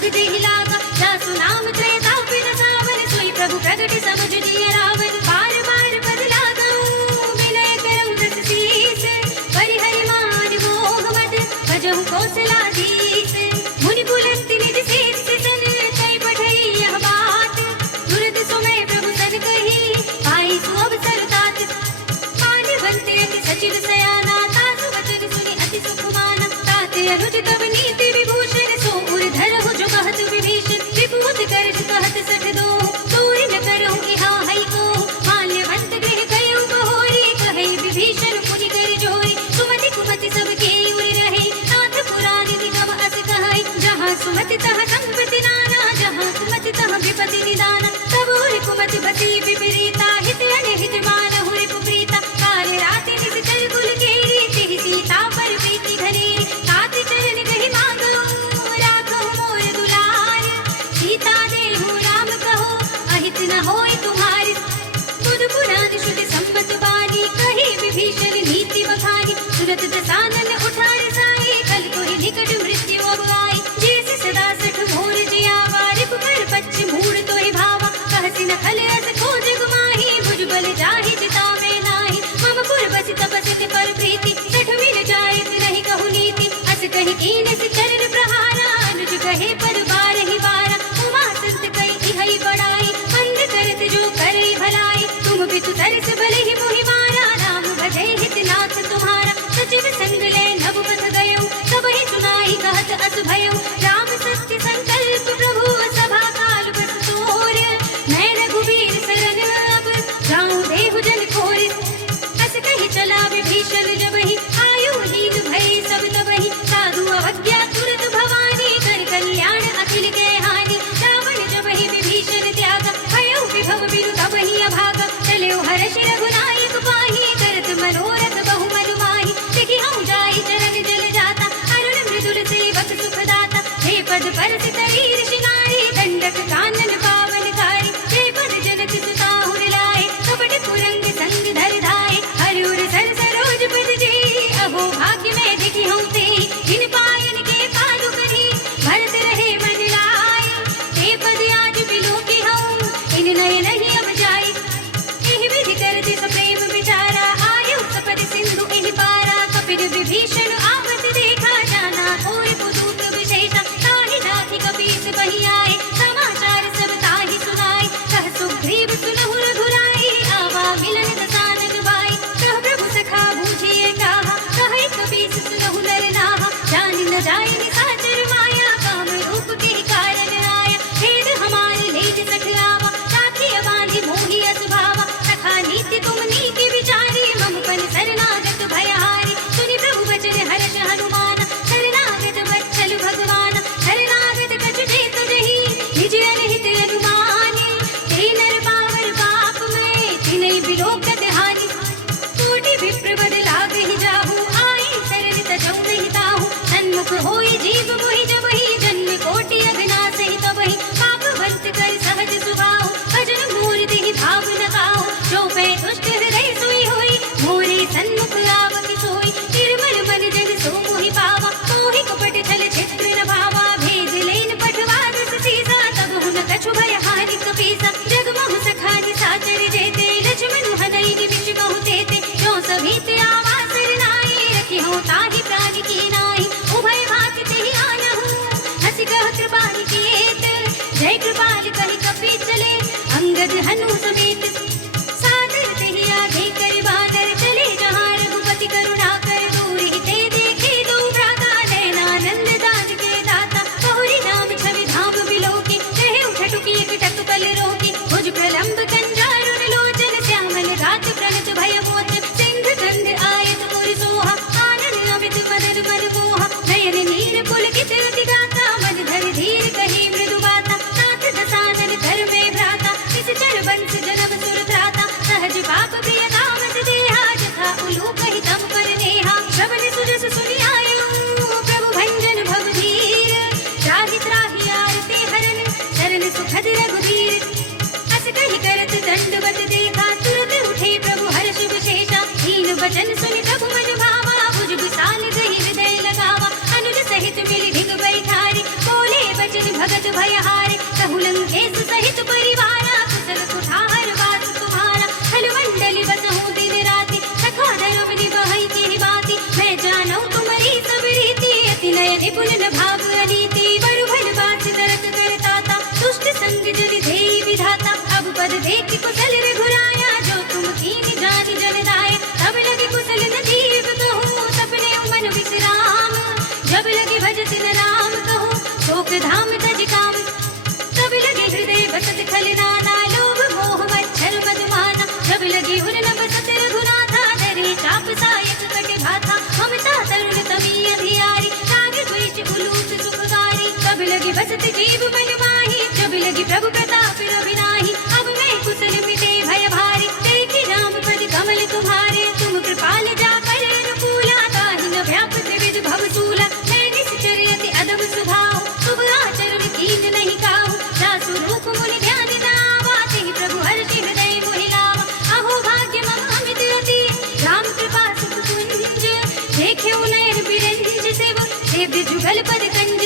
पग देहि लागा, जासु नाम त्रयताप न सावन, सोई प्रभु प्रगट समझ जिय रावण। बार बार पद लागऊं विनय करऊं दस शीस, परिहरि मान मोह मद भजहु कौशलाधीश। मुनि पुलस्त्य निज शीर्ष सन, तै पठई यह बात, तुरत सुमय प्रभु सन कही, पाई सु अवसर तात। मानवंत अति सचिव सयाना, तासु वचन सुनि अति सुख माना। ताते अनुज तब नीति विभूषण, सो उर धरहु जो कहत विभीषण। विभूत करज कहत सठ दो, दूरि न करहु इहा हई को। माल्यवंत गृह कयउ बहोरी, कहई विभीषण मुनि कर जोरी। सुमति कुमति सब केई उर रहे, नाथ पुराण निगम अस कहई। जहाँ सुमति तहाँ संपत्ति नाना, जहाँ कुमति तहाँ विपत्ति निदाना। तब उर कुमति बसी विपरीता, हित अनहित मानहु रिपुप्रीता। काल राति निशिचर कुल केरी, तिहि सीता पर प्रीति घनेरी। तात चरण कहि मांगऊं, राखहु मोर दुलार। सीता देहु राम कहो, अहित न होय तुम्हारी। बुध पुराण शुद्ध सम्मत बानी, कही विभीषण नीति बखानी। तुरत दसानन उठार साई, कल कोहि निकट मृत्यु अब आई। जैसे सदा सठ मोर जियावा, रिपु कर पच्छ मूढ़ तोहि भावा। कहसि न खल अस खोज गुमाही, भुज बल जाहि चिता में नाही। मम पुर बसि तपस्ति पर प्रीति, सठ मिल जायत नहीं कहु नीति। अस कहि कीन सि चरण प्रहारा, अनुज कहे पर बारहि बारा। उमा संत कहि इहै बड़ाई, मंद करत जो करई भलाई। तुम बितु तरस भलहि मोहि मारा, राम भजै हित नाथ तुम्हारा। सचिव संग ले नभ पथ गयो, सबहि सुनाई कहत अस भयो। राम सत्य संकल्प प्रभु, सभा काल बस तोर। मैं रघुवीर सरन अब, जाऊं देहु जन खोर। अस कहि चला विभीषण जबहि, आयु हीन भय सब तबहि। साधु अवज्ञा तुरत भवानी, कर कल्याण अखिल के हानि। रावण जबहि विभीषण त्यागा, भयो विभव बिनु तबहि अभागा। चल्यो हर्षि रघुनायक पाहि, करत मनोरथ बहु मनु माहि। देखि हऊँ जाई चरण जल जाता, अरुण मृदुल सेवक सुख दाता। हे पद परस तरी ऋषि नारी, दंडक कानन पावनकारी। हे पद जनत सुताहुर लाए, कपट कुरंग संग धर धाए। हरिउर सर सरोज पद जेई, अहो भाग्य में देखि हऊँ तेई। इन पायन के पादुकरी, भरत रहे मन लाए। हे पद आज बिलोकी हऊँ, इन नयन ही अब जाई। एहि विधि करति सप्रेम विचारा, आयु सपद सिंधु एहि पारा। कपिल विभीषण आवत देखा, जाना और पुदूत विशेषा। ताहि नाथि कपीस बहि आए, समाचार सब ताहि सुनाए। कह सुग्रीव सुनहु रघुराई, आवा मिलन दसानन भाई। कह प्रभु सखा बूझिए काहा, कहै कपीस सुनहु नर नाहा। जानि न जाय निशाचर माया, काम रूप के कारण आया। भेद हमारे लेज सठ आवा, राखिय बांधि मोहि अस भावा। सखा नीति तुम नीति विचारी, मम पन शरणागत भयहारी। सुनि प्रभु वचन हर्ष हनुमाना, शरणागत वत्सल भगवाना। शरणागत कछु जेत जहि, निज अनहित अनुमानी। ते नर पावर पाप में, तिनै बिलोकत हानि। कोटि विप्र बद लागहि जाहु, आई शरण तजौ नहीं ताहु। सन्मुख होई जीव मोहि जबहि, जन्म कोटि अघनासहि तबहि। पापवंत कर सहज सुभाव, भजन मोर देहि भाव न काहु। जो पै दुष्ट हृदय सोई होई, मोरे सन्मुख आवति सोई। निर्मल मन जन सो मोहि पावा, मोहि कपट छल छिद्र न भावा। भेद लेन पठवा दस सीसा, तब हुन कछु भय हानि कपीसा। जग महु सखा निशाचर जेते, लक्ष्मण हनई निमिष बहु तेते। जो सभीत आवा सरनाई, रखि हूँ ताहि प्राण की नाई। उभय भाति तेहि आनहु, हसि कह कृपाल किएत। जय कृपाल कहि कपि चले, अंगद हनु समेत। सादर तेहि आगे कर बादर, चले जहाँ रघुपति करुणा कर। दूरि ते देखे दो भ्राता, नयनानंद दान के दाता। बहुरी नाम छवि धाम बिलोकी, कहे उठटुकी एकटक कल रोकी। भुज प्रलंब कंजारुण लोचन, श्यामल गात प्रणत भय मोचन। सिंध गंध आयत उर सोहा, आनन अमित मदन मन मोहा। नयन नीर पुलकित अति गाता, मन धर धीर कही मृदु बाता। नाथ दसानन धर्मे भ्राता, निश्चर बंस भगत भय हारे, कहु लंकेश सहित परिवारा, कुशल कुठार वास तुम्हारा। खल मंडली बसहु दिन राति, सखा धर्म निभाई की बाती। मैं जानू तुम्हारी सब रीति, अति नय निपुण न भाव अनीति। बरु भल बात दरत करताता, दुष्ट संग जल धेई विधाता। अब पद देख कुशल रघुराया, जो तुम कीन जानि जन दाय। तब लगे कुशल न जीव कहूँ, सपने मन विश्राम। जब लगे भजत न नाम कहूँ, शोक धाम तज काम। तब लगे हृदय बसत खल नाना, लोभ मोह मच्छर मधुमाना। जब लगे उर न बसत रघुनाथा, धरे चाप सायक कटे भाथा। ममता तरुण तमी अधियारी, राग द्वेष उलूट सुखकारी। तब लगे बसत जीव मन माही, जब लगे प्रभु प्रताप रविनाही। अब मैं कुशल मिटे भय भारी, देखी राम पद कमल तुम्हारे। तुम कृपाल जाकर अनुकूला, ताहि न व्यापत विध भवसूला। मैं निश्चर अति अदब स्वभाव, शुभ आचरण कीन नहीं काहू। दासु रूप मुनि ध्यान न आवा, तेहि प्रभु हर्षि हृदय मोहि लावा। अहो भाग्य मम अमित अति, राम कृपा सुख कुंज। देख्यउ नयन बिरंज शिव, सेव्य जुगल पद कंज।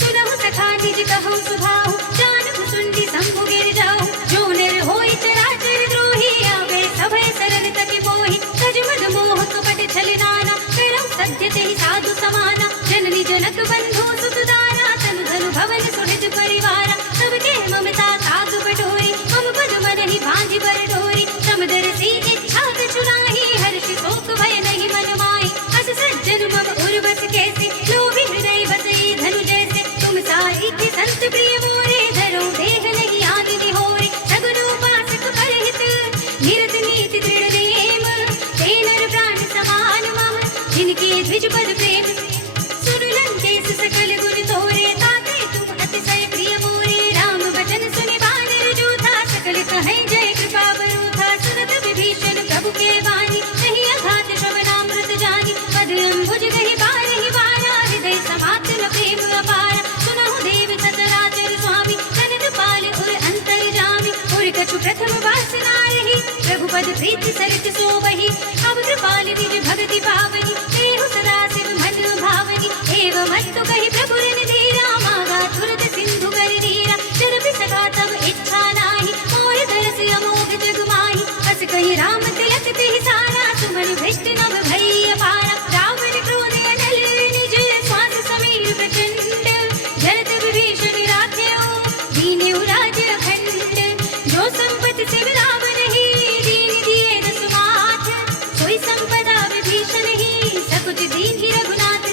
सुनहु सखा निज कहु सुभाहु, जानहु सुंडी शंभु गिर जाहु। जो नर होई चराचर द्रोही, आवे सभय सरल तके मोहि। तज मद मोह कपट छल नाना, करौ सत्य तेहि साधु समाना। जननी जनक बंधु सुत दारा, तनु धनु भवन सुहृद परिवारा। सबके ममता ताग बटोरी, मम पद मन ही बांधि बर डोरी। समदर सी इच्छा कछु नाही, हर्षि शोक भय नहीं मन माही। अस सज्जन मम उर्वस कैसे, लोभी हृदय बसई धनु जैसे। तुम साई के संत प्रिय मोरे, धरो देह नहीं आनि निहोरे। सगुन उपासक परहित, निरत नीति दृढ़ नेम। ते नर प्राण समान मम, जिनके द्विज पद प्रेम। सुन लंकेश सकल गुण तोरे, ताते तुम अतिशय प्रिय मोरे। राम वचन सुनि वानर जोधा, सकल कहें जय कृपा बरूथा। सुनत विभीषण प्रभु के वाणी, नहीं अघात श्रवणामृत जानी। पद अम्बुज गहि बारहि बारा, हृदय समात न प्रेम अपारा। सुनहु देव सचराचर स्वामी, कनन पाल उर अंतर जामी। उर कछु प्रथम वासना रही, प्रभु पद प्रीति सरित सोवहि। अब कृपाल निज भगति पावनी, देहु सदा शिव मन भावनी। एवं अस्तु कहि प्रभु रन धीरा, मागा तुरत सिंधु कर नीरा। जरपि सखा तब इच्छा नाही, मोर तरस अमोघ जग माही। बस कहि राम तिलक तिहि सारा, सुमन भ्रष्ट नभ भई अपारा। रावण क्रोध अनल निज, श्वास समीर प्रचंड। जरत विभीषण राख्यो, दीन्यु राज्य अखंड। जो संपत्ति शिव रावण ही, दीन दिए दसु माथ। सोई संपदा विभीषण ही, सकुच दीन्हि रघुनाथ।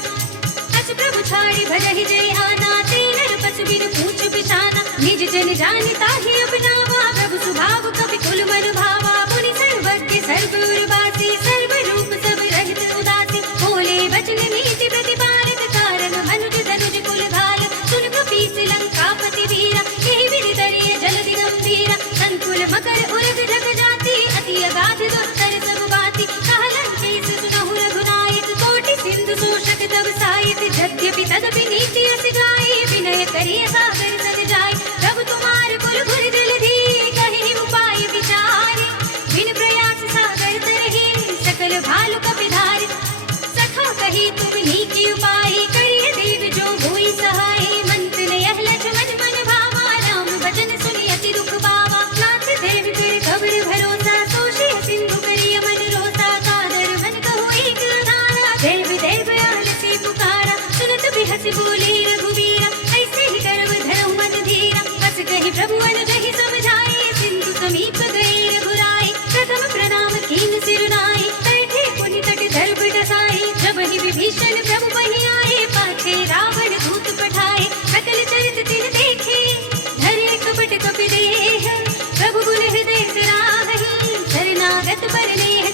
अस प्रभु छाड़ि भजहि जय आना, ते नर पशु बिनु पूछ बिछाना। निज जन जानि ताहि अपनावा, प्रभु सुभाव कपि कुल मन भावा। मुनि सर्वज्ञ सर्व उर्वासी, सर्व रूप सब रहित उदासी। बोले वचन नीति प्रतिपालित, कारण मनुज धनुज कुल घाल। सुन कपीस लंकापति वीरा, यही विधि तरिय जलधि गंभीरा। संकुल मकर उरग जग जाति, अति अगाध दुस्तर सब बाती। कहा लंकेश सुनहु रघुनायक, कोटि सिंधु शोषक तब सायक। यद्यपि तदपि नीति अस गाई, विनय करिय सागर सद जाय। प्रभु तुम्हार कुल गुर जलधि, कहि उपाय विचारे। बिन प्रयास सागर तरहि, सकल भालु कपिधारि। सखा कहि तुम नीकी उपाय, करिय देव जो होई सहाय। मंत्र यह लक्ष्मण मन भावा, राम वचन सुनि अति दुख पावा। नाथ देव कर खबर भरोसा, सोषे सिंधु करिय मन रोसा। कादर मन कहो एक अधारा, देव देव आलसी पुकारा। सुनत बिहस बोले रघुवीरा, ऐसे ही करब धरहु मन धीरा। बस कहि प्रभु अनुजहि समझाए, सिंधु समीप गए रघुराई। प्रथम प्रणाम कीन सिर नाई, बैठे पुनि तट दर्भ डसाई। जब ही विभीषण प्रभु बहि आए, पाछे रावण दूत पठाए। सकल चरित तिन देखे, धरे कपट कपि देह। प्रभु गुण हृदय सराहहि, शरणागत पर नेह।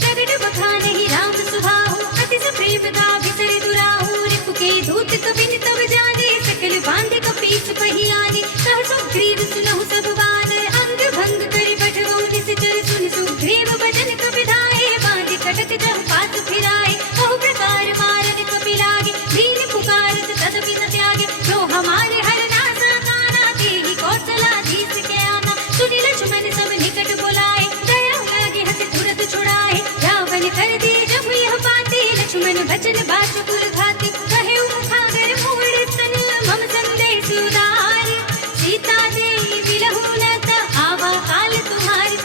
प्रगट बखानहि राम सुभाहु, अति सप्रेमता बिसरि दुराहु। रिपु के दूत कबिन तब जाने, सकल बांध कपीस पहि आने। कह सुग्रीव सुनहु सब बात, अंग भंग करि पठवउ निश्चर। सुनि सुग्रीव बचन कपि धाये, बांध कटक जहु पास फिराए। बहु प्रकार मारन कपि लागे, दीन पुकारत तदपि न त्यागे। जो हमारे हर नासा काना, तेहि कौशलाधीश के आना। सुनि लक्ष्मण सब निकट बुलाए, दया लागे हंस तुरत छुड़ाए। रावण कर दिए जब यह बातें, लक्ष्मण बचन बाचुकुर घाते। कहे मुखागर मूढ़ स्तन, मम संदेश उदार, सीता दे बिलहु न त आवा काल तुम्हारी।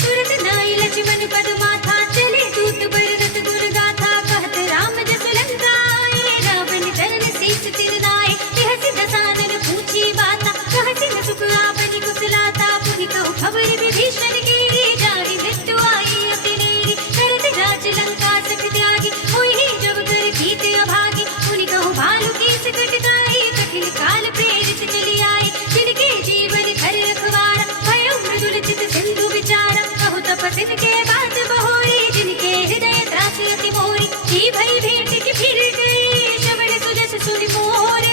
तुरत नाई लक्ष्मण पद माथा, चले दूत बरदत गुण गाथा। कहत राम जस लंका आए, रावण चरण शीस तिर नाए। बिहसि दसानन पूछी बाता, कहसि न सुख आपनि कुशलाता। पुनि कहु खबर विभीषण केरी, जानि मृत्यु आई अति नेरी। करत राज लंका सख त्यागी, होई जब कर कीते अभागी। पुनि कहु भालु कीस कटकाई, कठिन काल प्रेरित चली आई। जिनके जीवन धर रखवारा, भयो मृदुल चित सिंधु विचारा। कहु तपस्विन के बात बहोरी, जिनके हृदय त्रासि अति मोरी। की भई भेंट की फिर गए, श्रवण सुजस सुनि मोर।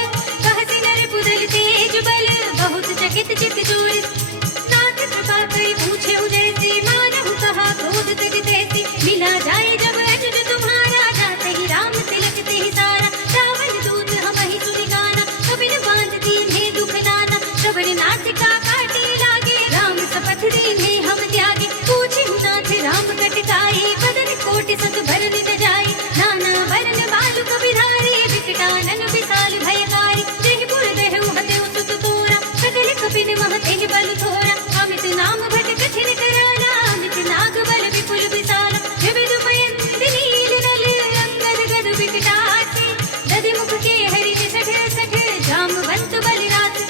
कहसि नर पुदल तेज बल, बहुत चकित चित चोर। नाथ कृपा कई पूछे जैसी, मानहु कहा क्रोध तज तैसी। मिला जाए जब अनुज तुम्हारा, जाते ही राम तिलक ते ही सारा। रावण दूत हमहि सुनि गाना, कबिन बांध दीन्हे दुख नाना। श्रवण नासिका काटे लागे, राम शपथ दीन्हे हम त्यागे। पूछिहु नाथ राम कटकाई, बदन कोटि सत भरन न जाई। नाना वरन बालु कबिधारी, विकटानन विशाल भयकारी। जहि पुर देहु हतेउ सुत तोरा, सकल कपिन मह तेहि बल थोरा। अमित नाम भट कठिन कराला, अमित नाग बल विपुल विशाला। विविध पयंति नील नल, अंगद गद विकटासी। दधि मुख के हरि सठ सठ, जामवंत बलिराज।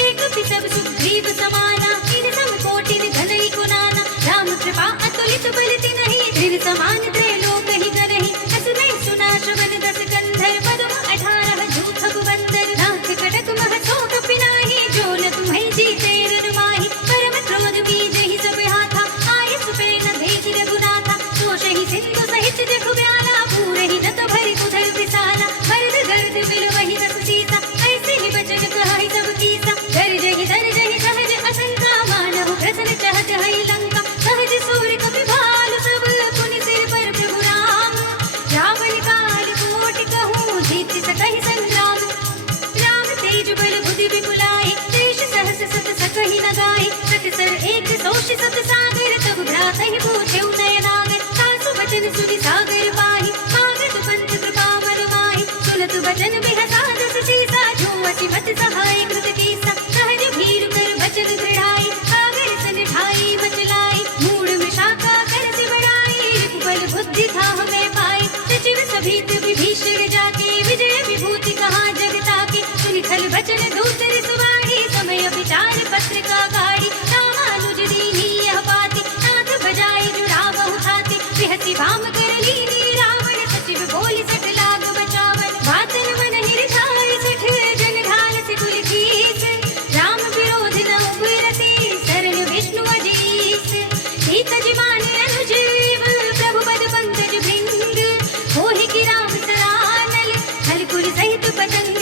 एक पिसब सुग्रीव समाना, इन सम कोटिन घनई कुनाना। राम कृपा अतुलित बल तिनहि, धीर समान त्रैलोक ही करहि। असुरहि सुना श्रवण दस कंधर, पदम 18 जूथब बंदर। नाथ कटक मह शोक पिनाहि, जो न तुम्हें जीते रन माहि। परम क्रोध बीजहि सब हाथा, आयस पे न भेज रघुनाथा। दोषहि सिंधु सहित जखु ब्याला, पूरहि न तो भरि उधर विशाला। मर्द गर्द बिलवहि दस सीसा, ऐसे ही बचन कहहि सब कीसा। गर्जहि दर्जहि सहज असंका, मानहु प्रसन्न चहत हई लंका। सहज सूर कपि भालु सब, पुनि सिर पर प्रभु राम। रावण काल कोटि कहूँ, जीत सकहि संग्राम। राम तेज बल बुद्धि विपुलाई, देश सहस सत सकहि न गाई। सतसर एक सोष सत सागर, तब भ्रातहि पूछेउ नयनागर। सासु बचन सुनि सागर पाहि, कागद पंथ कृपा बल माहि। सुनत बचन बिहसा दस सीसा, जो असी मत सहाय कृत कीसा। सहज भीरु कर बचन दृढ़ाई, सागर सन ढाई मचलाई। मूढ़ विशाखा कर सि बड़ाई, रिपुबल बुद्धि था हमें पाई। सचिव सभीत विभीषण जाके, विजय विभूति कहा जगता के। सुनि खल बचन दूतर सुवाही, समय विचार पत्र का गाड़ी। रामानुज दीन्ही यह बाती, नाथ बजाए जुड़ावहु छाती। बिहसि वाम कर लीनी रावण, सचिव बोलि सठ लाग बचावन। बातन मन हिरछाय सठ, जन ढाल से कुल कीस। राम विरोध न उपरति, शरण विष्णु अजीस। सीतज माने अनुज देव, प्रभु पद पंकज भृंग। होहि की राम सरानल, हलकुल सहित पतंग।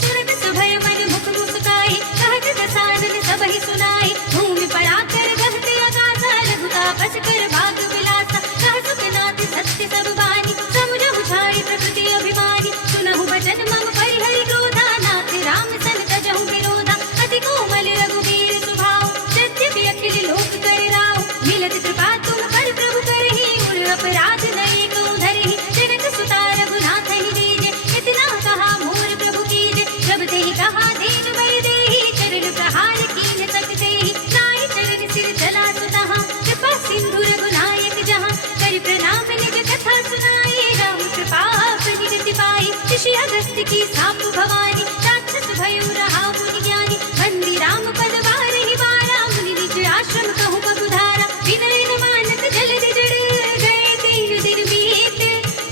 सुरत सभय मन मुख मुस्काई, कहत दसानन सबहि सुनाई। भूमि पराकर गहत आकाशा, रघुतापस कर भाग विलासा। कह सुखनाथ सत्य सब बानी, समुझहु छाई प्रकृति अभिमानी। सुनहु बचन मम परिहरि क्रोधा, नाथ राम सन तजहु विरोधा। अति कोमल रघुवीर स्वभाव, यद्यपि अखिल लोक कर राव। मिलत कृपा तुम पर प्रभु करहि, उर अपराध नये को धरहि। जनक सुता रघुनाथ ही दीजे, इतना कहा मोर प्रभु कीजे। जब तेहि कहा दीन बर देहि, चरण प्रहार कीन्ह सकतेहि। नाहि चरण सिर चला सुतहाँ, कृपा सिंधु रघुनायक जहाँ। कर प्रणाम निज कथा सुनाई, राम कृपा आपनि गति पाई। ऋषि अगस्त्य की साप भवानी, राक्षस भयो रहा मुनि ज्ञानी। बंदी राम पद बारहि बारा, मुनि निज आश्रम कहु बहुधारा। विनय न मानत जलधि जड़, गए 3 दिन बीत।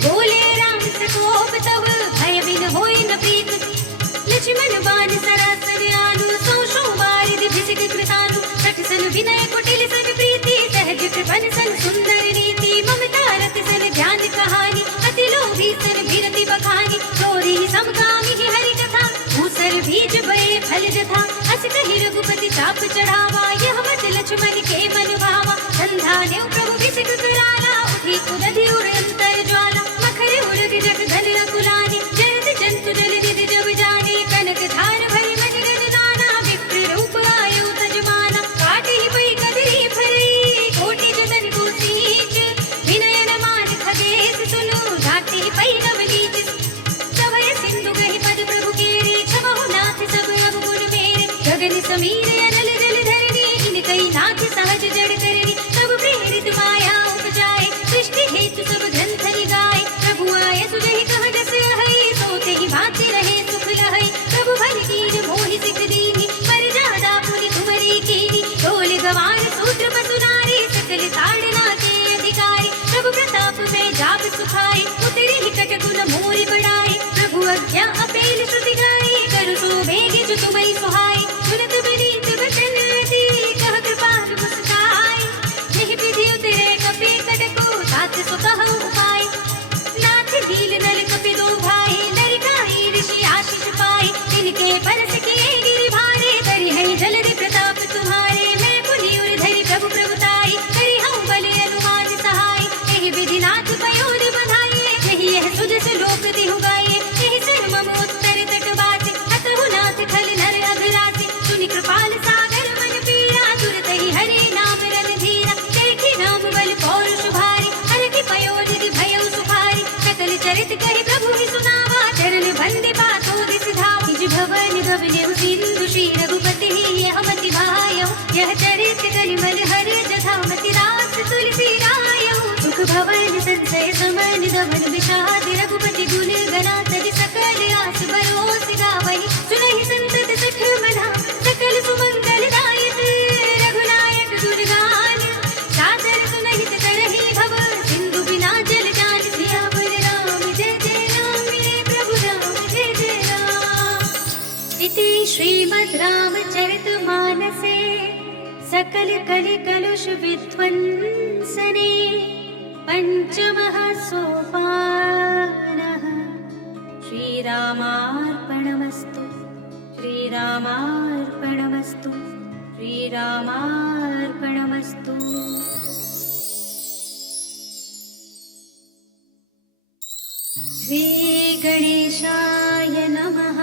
बोले राम सकोप तब, भय बिन होई न प्रीत। लक्ष्मण बाण सरासन आनु, सौ सौ बारिधि भिषिक कृतानु। सठ सन विनय कुटिल सन प्रीति, सहज कृपन सन सुंदर नीति। ममता रत सन ज्ञान कहानी, अति लोभी सन बिरति बखानी। चोरी समकामी ही हरि कथा, भूसर बीज बड़े फल जथा। अस कहि रघुपति चाप चढ़ावा, यह मत लक्ष्मण के मन भावा। संधा नेउ प्रभु भिषिक कराला, उठी उदधि उर अंतर ज्वाला। मखर उरग जग धन रघुलानी, जयत जंतु जल निधि जब जानी। कनक धार भरि मन गण दाना, विप्र रूप आयु तजमाना। काटि पै कदरी फरई, कोटि जतन को सींच। विनय न मान खगेश सुनु, घाटी पै नव लीच। सभय सिंधु गहि पद प्रभु केरी, छमहु नाथ सब समीर अनल जल धरणी इन कई नाथ सहज जड़ करणी सब प्रेरित माया उपजाए सृष्टि हेतु सब ग्रंथ गाए प्रभु आए सुजहि कह जस है सोते ही भांति रहे सुख लहै प्रभु भल कीन मोहि सिख दीनी पर जादा पुनि तुमरी कीनी ढोल गवार सूत्र पसुनारी सकल ताड़ना के अधिकारी प्रभु प्रताप में जाप सुखाए उतरी निकट गुण मोरि बढ़ाए प्रभु अज्ञा अपेल श्रुति गाए करु सो भेगे जो तुम्हारी सुहाए सुनत विनीत वचन अति कह कृपाल मुस्काए यही विधि उतरे कपे कटको तात सो कह उपाय नाथ ढील नल कपे दो भाई नरकाई ऋषि आशीष पाए तिनके बरस किए गिरि भारे करि है जलधि प्रताप तुम्हारे मैं पुनि उर धरि प्रभु प्रभुताई करि हूँ बल अनुमान सहाय यही विधि नाथ पयोधि बधाइए यही यह सुजस लोक दिहु गाइए यही सर मम उत्तर तटवासी हतहु नाथ खल नर अघरासी सुनि कृपाल सागर मन पीरा तुरत ही हरि नाम रन धीरा देखि नाम बल पौरुष भारी हर की पयोधि भयउ सुखारी सकल चरित कहि प्रभु ही सुनावा चरण बंदि पातो दिस धाम निज भवन गवनेउ सिंधु श्री रघुपति यह मति भायउ यह चरित कलिमल हरि जथा मति रास तुलसी रायउ सुख भवन संचय समन दमन विषाद रघुपति गुण गना तज सकल आस बरोस गावहि सुनहि संतत सठ मना सकल सुमंगल दायक रघुनायक दुर्गान सादर सुनहित करहि भव सिंधु बिना जल जान सियावर राम जय जय राम मेरे प्रभु राम जय जय राम इति श्रीमद् रामचरितमानसे सकल कलि कलुष विध्वंसने पंचमः सोपानः श्रीरामार्पणमस्तु श्रीरामार्पणमस्तु श्रीरामार्पणमस्तु। श्री गणेशाय नमः।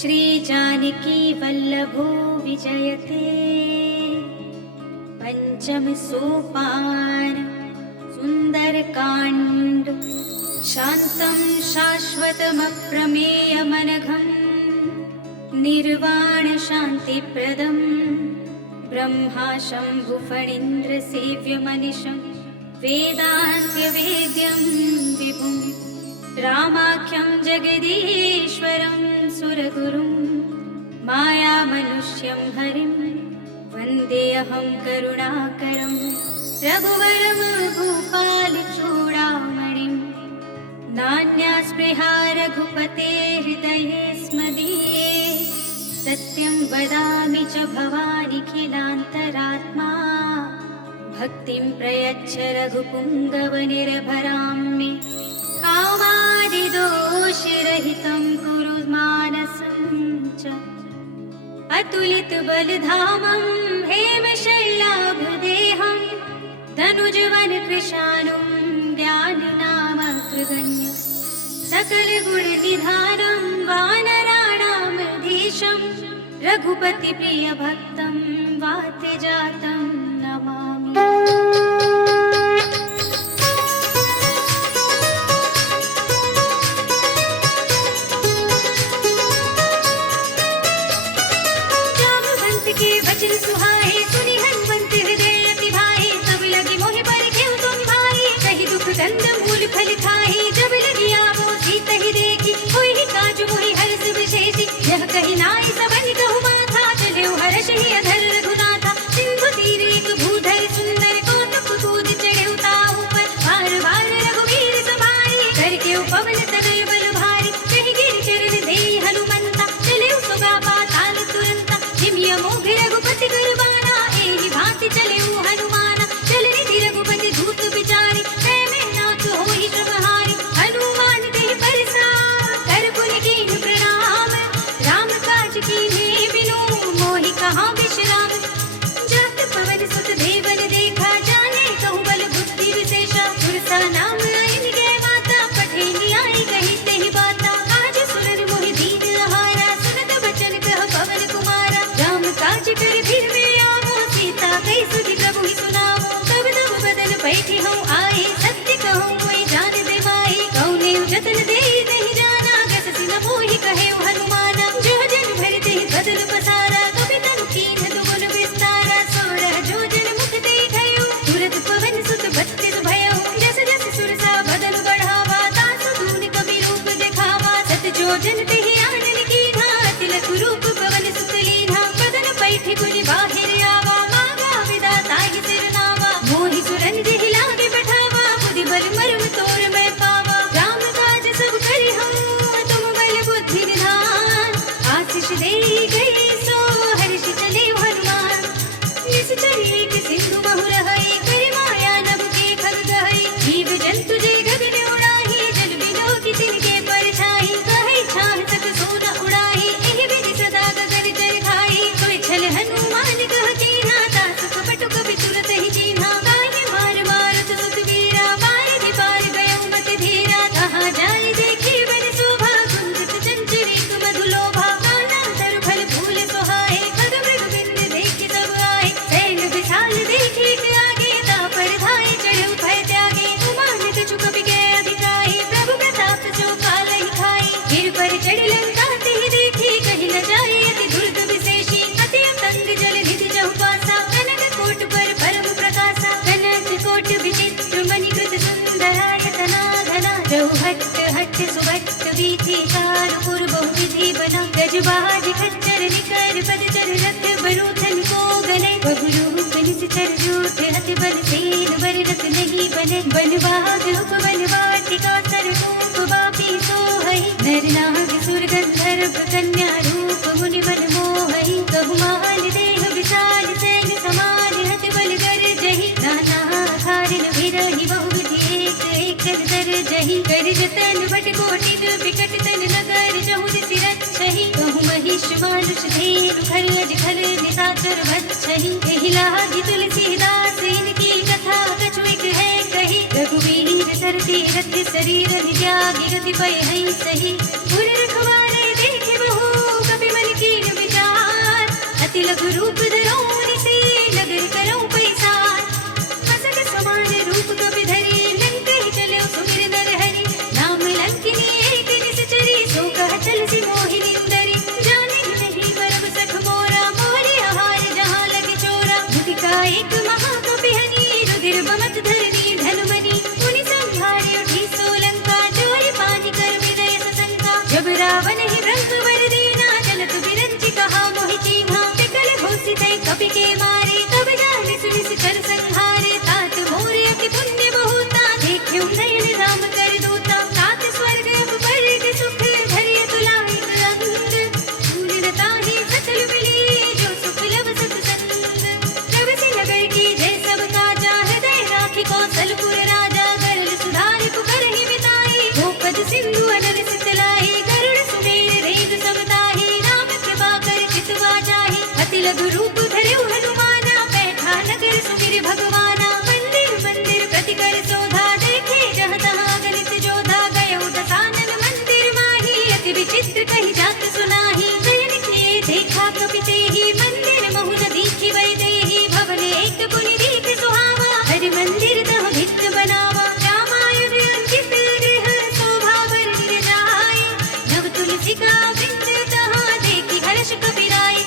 श्री जानकी वल्लभो विजयते पंचम सोपान सुंदर कांड शांतं शाश्वतमप्रमेयमनघं निर्वाण शांतिप्रदं ब्रह्मा शंभु फणीन्द्र सेव्यमनिशं वेदान्त्यवेद्यं विभुं रामाख्यं जगदीश्वरं सुरगुरुं मायामनुष्यं हरिं वन्देऽहं करुणाकरं रघुवरं भूपालचूडामणिं नान्यास्पृहा रघुपते हृदये स्मदीये सत्यं वदामि च भवानिखिलान्तरात्मा भक्तिं प्रयच्छ रघुपुङ्गवनिर्भरां मे कामादिदोषरहितं कुरु मानसं च अतुलितबलधामं हेमशैलाभदेहं धनुजवनकृशानुं ज्ञाननामग्रगण्यं सकलगुणनिधानं वानराणामधीशं रघुपतिप्रियभक्तं वात्यजातं नमामि। वचन सुहाए सुनि हनुमंत हृदय अति भाए तब लगी मोहि पर घेउ तुम भाई कहि दुख दंड मूल फल खाए जब लगी आवो सीता ही देखी होई काज मोहि हर्ष विशेषी यह कहि नाई सबन कहु माथा चले हर्ष ही अधर रघुनाथा सिंधु तीर एक भूधर सुंदर कौतुक कूद चढ़े ताऊ पर बार बार रघुवीर सवारी करके पवन तनय बल भारी कहि गिर चरण दे हनुमंता चले सुगा पाताल तुरंता जिमिया मोघ रघुपति करबाना एहि भांति चले हनुमाना चल निधि रघुपति धूत विचारी मैं नाथ होहि श्रमहारी हनुमान देहि परसा कर पुनि कीन्ह प्रणाम राम काज कीन्हे बिनु मोहि कहाँ विश्राम जात पवन सुत देवन देखा जाने कहु बल बुद्धि विशेषा सुरसा नाम आइन गे माता पठे न्याय कहि तेहि बाता काज सुरन मोहि दीन आहारा सुनत बचन कह पवन कुमारा राम काज कर फिर में आवो सीता कहि सुधि प्रभु ही सुनावो तब तब बदन बैठी हूँ आए सत्य कहूँ कोई जान दे माई कौने जतन दे नहीं जाना गस सिन मोहि कहे हनुमाना जो जन भर दे बदन पसारा कही गई सो हर्ष चले हनुमान। निश्चर एक सिंधु बहु रहई, करि माया नभ के खग गहई। जीव जंतु जे गगन उड़ाही, जल बिलो की तिनके परछाई। कहई छाह तक सोना उड़ाही, एहि विधि सदा गगन चर खाई। सोई छल हनुमान कह कीन्हा, तासु कपट कपि तुरत ही चीन्हा। गाय मार मारत सुत वीरा, बारिधि पार गयो मति धीरा। कहाँ जाय देखी बन शोभा, कुंजित चंचल एक मधु लोभा। नाना तरु फल फूल सोहाए, खग मृग बिंद देखि सब आए। सैल विशाल देखि एक आगे, तापर धाय चढ़ऊ भय त्यागे। उमान कछु कपि के अधिकाई, प्रभु प्रताप जो कालहि खाई। गिर पर चढ़ लंका तिहि देखी, कहि न जाय अति दुर्ग विशेषी। अति अतंग जल निधि जहु पासा, कनक कोट पर परम प्रकाशा। कनक कोट विचित्र मणिकृत सुंदरायतना धना। जहु हट्ट हट्ट सुभट्ट वीथि, चारु पुर बहु विधि बना। गजबाज खच्चर निकर पदचर, रथ बरूथन को गले। बहुरूप निश्चर जूठ, हति बल सेन बर रत नहीं बने। बनवाग उपवन वाटिका, सरभूप बापी सोहई। नर नाग सुर गंधर्व कन्या, रूप मुनि बन मोहई। बहुमान देह विशाल, सैन समान हति बल गर जही। नाना खारिन विरहि, बहु विधि एक एक कर जही। कर जतन बट कोटि विकट तन, नगर जहु दिसि रक्षहि। कहु महिष मानुष धेनु, खरज खल निशाचर भक्षहि। एहि लागी तुलसीदास, इनकी कथा कछु एक है कही। रघुवीर सरति रथ शरीर, त्यागी गति पय हई सही। उर रखवारे देखे बहु, कपि मन कीन विचार। अति लघु रूप धरऊ निसे, नगर करऊ पैसार। असग समान रूप कपि धरि, लंकहि चलऊ सुमिर नर हरि। नाम लंकिनी एक निश्चरी, सो कह चल सी मोहि निंदरी। जाने नहीं मरब सख मोरा, मोरे आहार जहाँ लगे चोरा। मुदिका एक महाकपि हनि, रुधिर बमत धरनी धनुमनि। मुनि संहारे उठी सोलंका, जोरि पानी कर विदय सशंका। जब रावण ही ब्रह्म वर देना, चलत बिरंचि कहा मोहि चीन्हा। विकल घोषितै कपि के मारे, तब जाने सुनिस कर संहारे। तात मोर अति पुण्य बहुता, देख्यौ नयन राम कर दूता। तात स्वर्ग अपर सुख, धरिय तुलाइक अंग। शूलिरताहि सतल मिली, जो सुख लब सतसंग। प्रभ से नगर की जय सब काजा, हृदय राखि कौशलपुर राजा। गरल सुधारि पुकारहि बिताई, गोपद सिंधु अनल सितलाई। गरुड़ सुमेर रेग सब ताहि, राम कृपा कर चितवा जाहि। अति लघु रूप धरऊ हनुमाना, बैठा नगर सुमिर भगवाना। मंदिर मंदिर प्रति कर शोधा, देखे जहाँ तहाँ गणित जोधा। गयो दसानन मंदिर माही, अति विचित्र कहि जात सुनाही। शयन किए देखा कपि तेहि, मंदिर महु न दीखि वै देहि। भवन एक पुनि दीख सुहावा, हरि मंदिर तह भित्त बनावा। रामायण अंकित गृह, शोभा वर्णित जाय। नव तुलसिका वृंद तहाँ, देखि हर्ष कपि राय।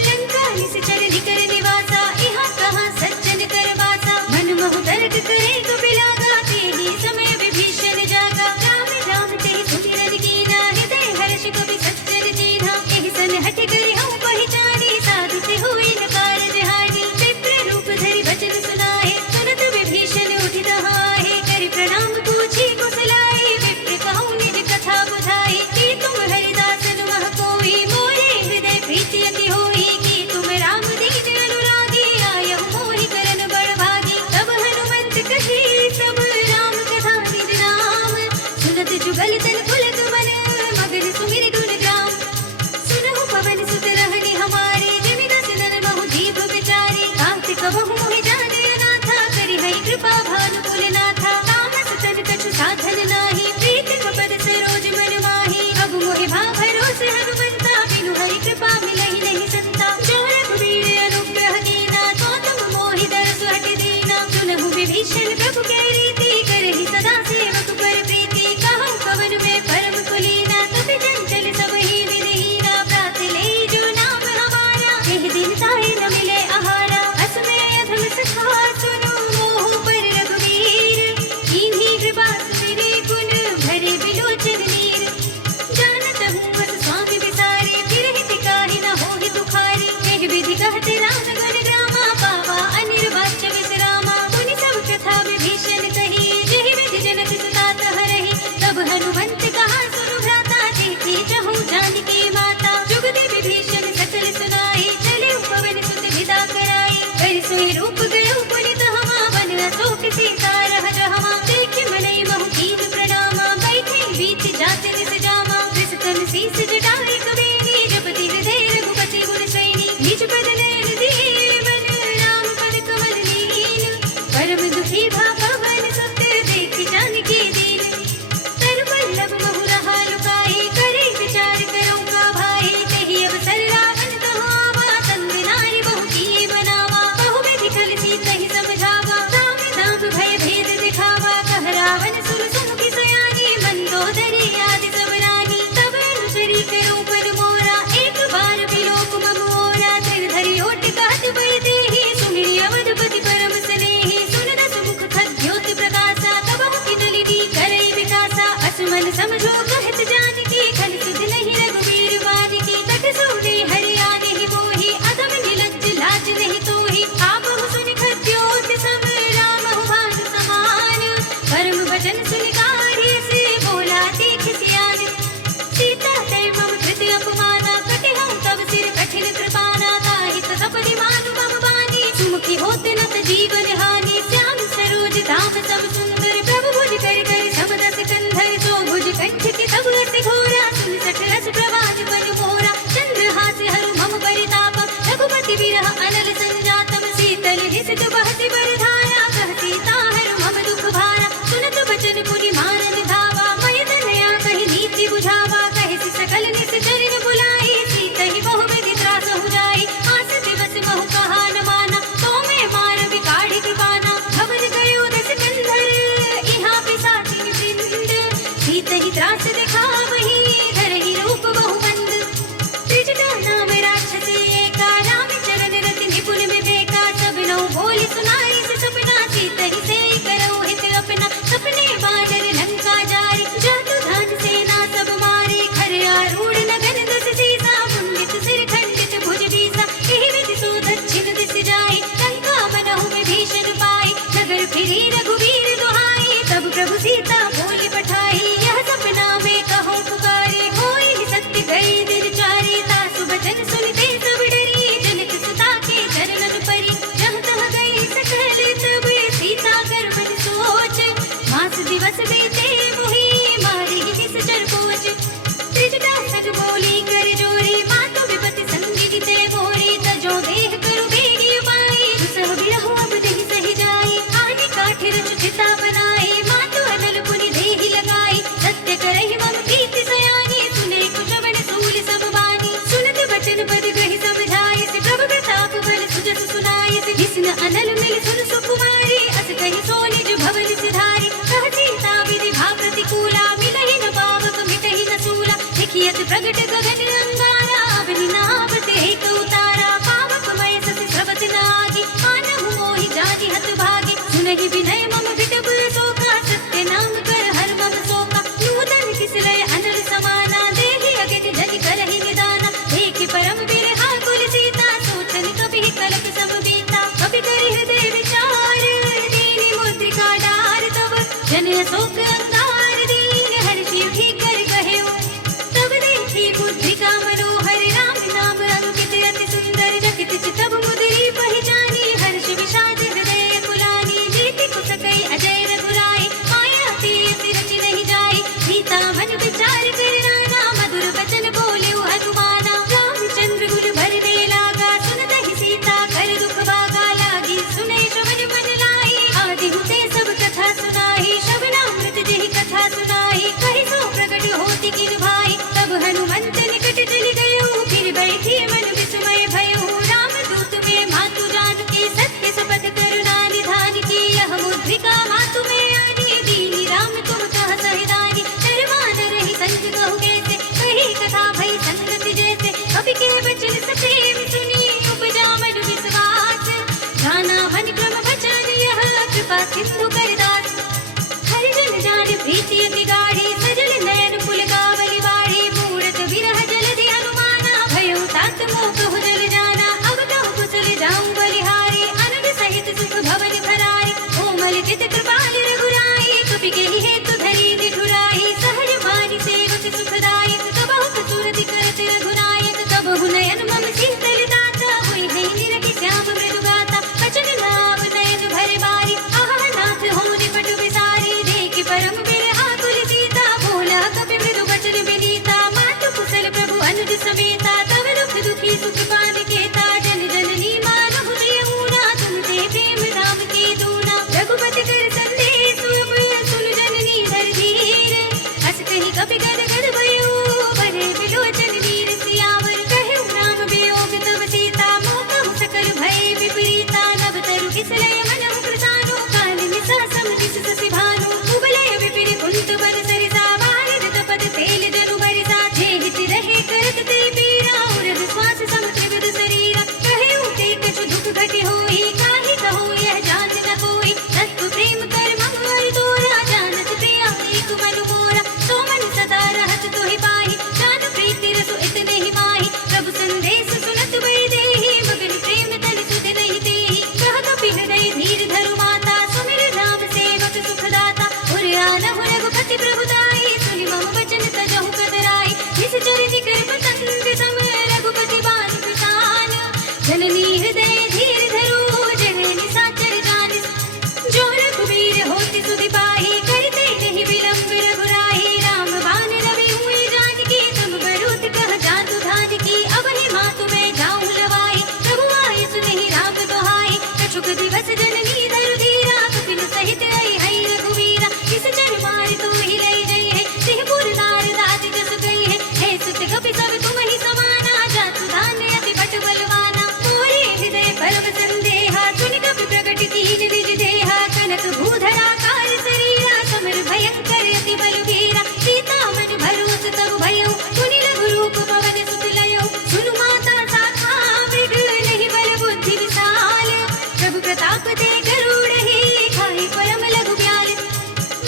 लंका निश्चर निकर निवासा, इहाँ कहाँ सज्जन कर वासा। मन महु तर्क करे कपि लागा, तेहि समय विभीषण जागा। राम राम तेहि सुमिरन कीना, हृदय हर्ष कपि सज्जन चीन्हा। एहि सन हठि करि हऊँ पहिचानी, साधु से हुई न कारज हानि। विप्र रूप धरि वचन सुनाए, सुनत विभीषण उठि तहाँहि। करि प्रणाम पूछी कुशलाए, विप्र कहूँ निज कथा बुझाई। कि तुम हरिदासन मह कोई, मोरे हृदय प्रीति अति होई। कि तुम राम दीन अनुरागी, आयहु मोहि करन बड़ भागी। तब हनुमंत कही सब, राम कथा निज नाम। सुनत जुगल तन पुलक मन, मगन सुमिर गुण ग्राम। सुनहु पवन सुत मोहि रूप गयो पुनित हमा बन अशोक सीता रह जहमा देखि मनई महु कीन प्रणामा बैठे बीच जाति निस जामा कृष्ण शीस जटाई कबीनी जपति हृदय रघुपति गुण सैनी निज पद नयन दिए मन राम पद कमल लीन परम दुखी भा पवन सुत देखि जानकी दीन तर पल्लव महु रहा लुकाई करे विचार करो का भाई तेहि अवसर रावण कहो आवा संग नारी बहु किए बनावा बहु विधि कल सीतहि समझावा राम नाम भय भेद दिखावा कह रावण सुर सुमुखी सयानी मंदोदरी आदि सब रानी तब अनुचरी करो पद मोरा एक बार विलोक मम ओरा धरि ओट कहत भय देहि सुमिरि अवधपति परम स्नेहि सुन दस मुख खद्योत प्रकाशा तब की नलिनी करई विकासा असमन समझो कहत जानकी खल सुध नहीं रघुवीर वानकी तट सोने हरियाणा ही मोहि अधम निलज्ज लाज नहीं तोहि आपहु सुनि खद्योत सब रामहु भानु समान परम वचन सुनि कार्य से बोला तीख सियान सीता ते मम कृति अपमाना कटे हम तब सिर कठिन कृपाना ताहित सपनि मानु मम बानी सुमुखी होत नत जीवन हानि श्याम सरोज धाम सब सुंदर प्रभु भुज कर कर समदस कंधर सो भुज कंठ की तब अति घोरा सुन सठ रस प्रवाज बन मोरा चंद्रहास हरु मम परिताप रघुपति विरह अनल संजातम शीतल हिसित बहति बरधारा कह सीता हरु मम दुख भारा सुनत बचन पुनि मारन धावा मय तनया कहि नीति बुझावा कहि सकल निस चरण बुलाई सीतहि बहु विधि त्रास हो जाई आस दिवस महु कहा न माना तो मैं मार बिकाढ़ी कृपाना खबर गयो दस कंधर इहा पिसाचिन सिंध सीतहि त्रास दिखावहि धरहि रूप बहु मंद त्रिजटा नाम राक्षसी एका राम चरण रति निपुण विवेका सब नौ बोली सुनाई से सपना सीतहि से करो हित अपना सपने बानर लंका जारी जातु धान सेना सब मारे खर आरूढ़ नगन दस सीसा मुंडित सिर खंडित भुज बीसा एहि विधि सो दक्षिण दिस जाई लंका बनहु में भीषण पाई नगर फिरी रघुवीर दुहाई तब प्रभु सीता बोली पठाई यह सपना में कहो पुकारे होई सत्य गई दिन चारी तासु बचन सुनते सब डरी जनक सुता के चरणन परी जहाँ तह गई सकल तब सीता गर्भज सोच मास दिवस बीते मोहि मारी निश्चर पोच त्रिजटा सग बोली कर जोरी मातु विपति संगी ते मोरी तजो देह करु बेगी उपाई दुसह बिरहु अब देहि सहि जाई आदि काठि रच चिता बनाई मातु अनल पुनि देहि लगाई सत्य करहि मम कीर्ति सयानी सुने कुशवन सूल सब बानी सुनत बचन पद ग्रहि समझाई से प्रभु प्रताप बल सुजस सुनाई से जिसन अनल मिल सुन सुकुमारी अस कहि सो निज भवन सिधारी कह सीता विधि भा प्रतिकूला मिलहि न पावक मिटहि न सूला लिखियत प्रगट गगन अंगारा अवनि नावत एक उतारा पावक मय सस स्रवत नागी मानहु मोहि जानि हत भागी सुनहि विनय मम विटप शोका सत्य नाम कर हर मम शोका नूतन किसलय अनल समाना देहि अगति जनि करहि निदाना देखि परम बिरहा कुल सीता सोचन कपि कलप सब बीता कपि करि हृदय विचार दीनि मुद्रिका डार तब जन अशोक अंगार दीन हर्षि उठि कर कहेउ तब देखी बुद्धिका मनोहर राम नाम अंकित अति सुंदर जगत चितब मुदरी पहचानी हर्ष विषाद हृदय कुलानी जीति कुसकई अजय रघुराई माया तीस रचि नहीं जाई सीता मन विचार कर नाना मधुर बचन बोले हनुमाना रामचंद्र गुल भर दे लागा सुनतहि सीता कर दुख भागा लागी सुने श्रवण मन लाई आदि हुते सब कथा सुनाई श्रवणामृत जेहि कथा सुनाई कहि सो प्रगट होति किन भाई तब हनुमंत निकट चली गयो फिर बैठी मन विस्मय भयो रामदूत में मातु जानकी सत्य शपथ करुणा निधान की यह मुद्रिका मातु में आनी दीनी राम तुम कह सहिदानी शर्मान रही संग कहु कैसे कही कथा भई संगति जैसे कवि के वचन सप्रेम सुनी उपजा मन विश्वास जाना मन क्रम वचन यह कृपा सिंधु करदास हरिजन जान प्रीति अति गाढ़ी सजल नयन पुल कावली बाढ़ी मूरत विरह जलधि हनुमाना भयो तात मोह कहु जल जाना अब कहु कुशल जाऊं बलिहारी अनंत सहित सुख भवन भरारी कोमल चित कृपाल रघुराई कपि के हेतु धरी निठुराई सहज वाणी सेवक सुखदायक कबहु कसूरति करत रघुनायक कबहु नयन मम शीतल दाता होई है निरखि श्याम मृदु गाता वचन समेता तब दुख दुखी सुख पान केता जन जननी मानहु जियऊना तुम ते प्रेम धाम की दूना रघुपति कर संदेश अब सुन जननी धर धीर हस कही कपि गद गद भयो भरे बिलोचन वीर सियावर कहु राम वियोग तब सीता मोह सकल भय विपरीता नभ तरु किसलय मनहु कृतानो काल निसा सम दिस ससि भानु कुबलय विपिन कुंत बर सरिसा बारिद तपद तेल जनु बरिसा जे हित रहे करत ते पीरा उरद श्वास समुद्र विद शरीरा कहे उते कछु दुख घटे होई काहि कहो यह जान न कोई तत्व प्रेम कर मम हरि तोरा जानत प्रिया एक मन मोरा सो मन सदा रहत तोहि पाहि जान प्रीति रसु इतने ही माहि प्रभु संदेश सुनत भय देहि मगन प्रेम तन सुध नहीं देहि कह कपि हृदय धीर धरु माता सुमिर राम सेवक सुखदाता उरियान रघुपति प्रभुताई सुनि मम वचन तजहु कदराई निश्चर निकर पतंग सम रघुपति बाल कृतान जननी हृदय धीर धरो जननी साचर जान जो रघुवीर होति सुधि पाहि करते नहीं विलंब रघुराई राम बान रवि हुई जानकी तुम बरूत कह जातु धान की अब ही मातु मैं जाऊं लवाई प्रभु आय सुनहि राम दोहाई कछुक दिवस जननी धरु धीरा कपिल सहित आई हई रघुवीरा किस चर मार तू ही लई गई है सिंहपुर नार दाति जस गई है सुत कपि सब तुम ही समाना जातु धान अति बट बलवाना मोरे हृदय परम संदेहा सुनि कपि प्रगट कीन निज देहा कनक भूधरा कार शरीरा समर भयंकर अति बलवीरा सीता मन भरोस तब भयो सुनि रघु रूप पवन सुत लयो सुनु माता साखा मृग नहीं बल बुद्धि विशाल प्रभु प्रताप दे गरुड़हि खाई परम लघु ब्याल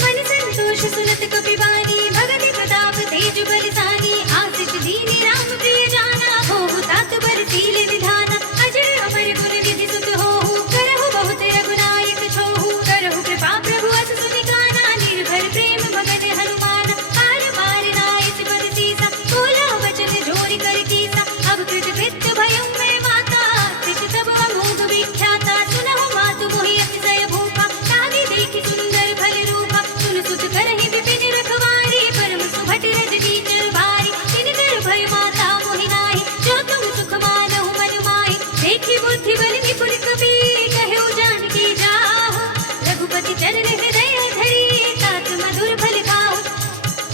मन संतोष सुनत कपि बानी भगति प्रताप तेज बलसानी आशिष दीनी राम प्रिय जाना होहु तात बरसील विधाना अजर अमर गुण विधि सुत होहु करहु बहुत रघुनायक छोहु करहु कृपा प्रभु अस सुनि गाना निर्भर प्रेम भगत हनुमान पार पार नायक पद सीसा बोला वचन जोरि कर कीसा अब कृत कृत्य भयं मैं माता कृत तब अमोघ विख्याता सुनहु मातु मोहि अतिशय भूखा तागे देखि सुंदर फल रूपा सुन सुत करहि विपिन रखवारी परम सुभट रज कीचर भारी तिन कर भय माता मोहि नाहि जो तुम सुख मानहु मन माहि देखि बुद्धि बल निपुण कपि कहु जानकी जाहु रघुपति चरण हृदय धरि तात मधुर फल खाहु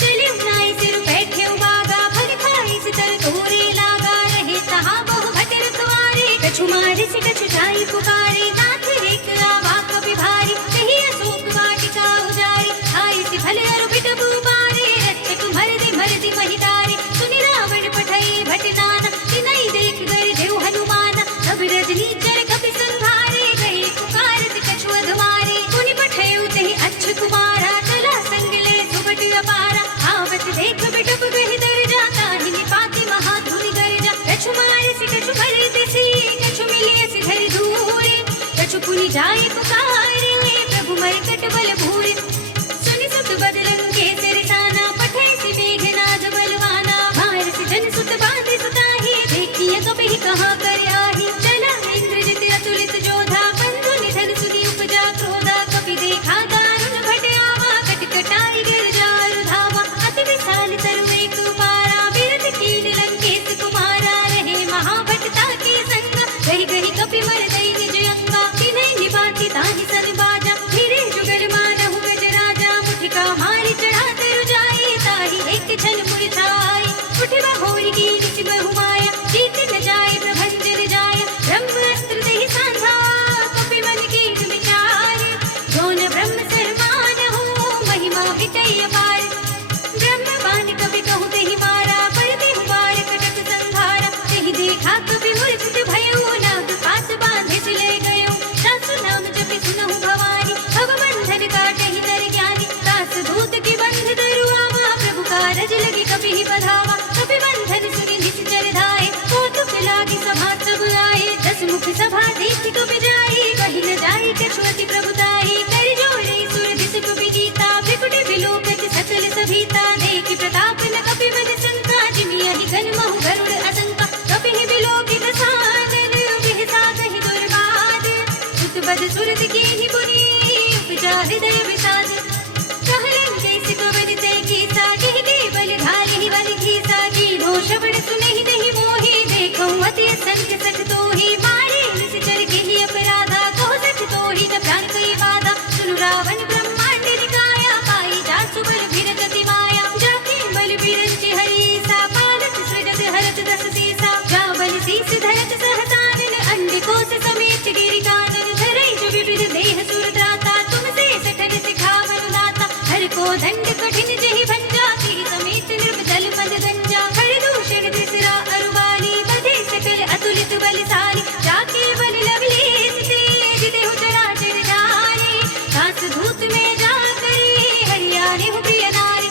चलिउ नाइ सिर बैठेउ बागा फल खाइ सितर तोरे लागा रहे तहाँ बहु भट रखवारे कछु मारिस कछु जाई पुकारे नाथ एक आवा कपि भारी कही अशोक वाटिका उजारी खाइ सि फल अरु बिट भूपारे रक्षक मरदि महितारे सुनि रावण पठई भट नाना तिनई देख कर देव हनुमाना अब रजनी चर कपि संहारे गए पुकारत कछु अधवारे पुनि पठयउ तेहि अच्छ कुमारा चला संग ले सुबट अपारा आवत देख बिटप गहि दर जाता ही निपाति महाधुनि गर्जा कछु मारे सि कछु भरे तिसी कछु मिलिए सि धरि धूरे कछु पुनि जाई पुकारे प्रभु मरकट बल भूरे सुनि सुत बदलन के सिरसाना पठै सि मेघनाद बलवाना मार सि जन सुत बांधे सुताही देखिए कपि कहाँ कर आही चला इंद्रजित अतुलित जोधा बंधु निधन सुनि उपजा क्रोधा कपि देखा दारुण भट आवा कटकटाई गिरजारु धावा अति विशाल तरु एक पारा बिरथ कीन लंकेश कुमारा रहे महाभटता के संगा गहि गहि कपि मर गई निज अंगा तिन्है निभाति ताहि सन बाजा फिरे जुगल मानहु गज राजा मुठिका मारी चढ़ा तरु जाई ताहि एक छन मुरझाई उठवा होरी की निस बहु माया जीत न जाए प्रभंजन जाय ब्रह्म अस्त्र देहि सांधा कपि मन कीन विचार जोन ब्रह्म सरमान हो महिमा विटय अपार ब्रह्म बान कपि कहु तेहि मारा पर देहु बार कटक संघारा तेहि देखा कपि मूर्छित भयो नाग पास बांधे से ले गयो सासु नाम जपि सुनहु भवानी भव बंधन काटहि नर ज्ञानी दास दूत की बंध धरु आवा प्रभु कारज लगे कपि ही बधावा कपि बंधन सुनि निश्चर धाये कौतुक लागी सभा सब आए दस मुख सभा देखि कपि जाई कहि न जाई कछु अति प्रभुताई कर जोड़े सुर दिस कपि गीता भृकुटि विलोकत सकल सभीता देखि प्रताप न कपि बद शंका जिमियहि गन महु गरुड़ असंका कपि ही विलोकित सानन बिहसा कहि दुर्बाद सुत बद सुरत कीनि पुनि उपजा हृदय विषाद कहलन कैसे कवन तै कीसा कहि के बल घालहि बल घीसा की नो श्रवण सुनहि देखो अति संत सठ तो ही मारे निश्चर के ही अपराधा कहो सठ तो ही जब प्राण कई बाधा सुनु रावण ब्रह्मांड निकाया पाई जा सुबल भिरजति माया जाके बल बिरंचि हरि सा पालत सृजत हरत दस सीसा जा बल शीस धरत सहसानन अंड कोश समेत गिरि कानन धरई जो विविध देह सुर त्राता तुमसे सठन सिखावन दाता हर को दंड कठिन जहि भंजा की समेत निर्मल पद गंजा हर दूषण त्रिसरा अरुवाली बधे सकल अतुलित बलशाली जाके बल लवलेश ते जिते हु चराचर जाने कास धूत में जा करे हरियाणे हूँ प्रिय नारी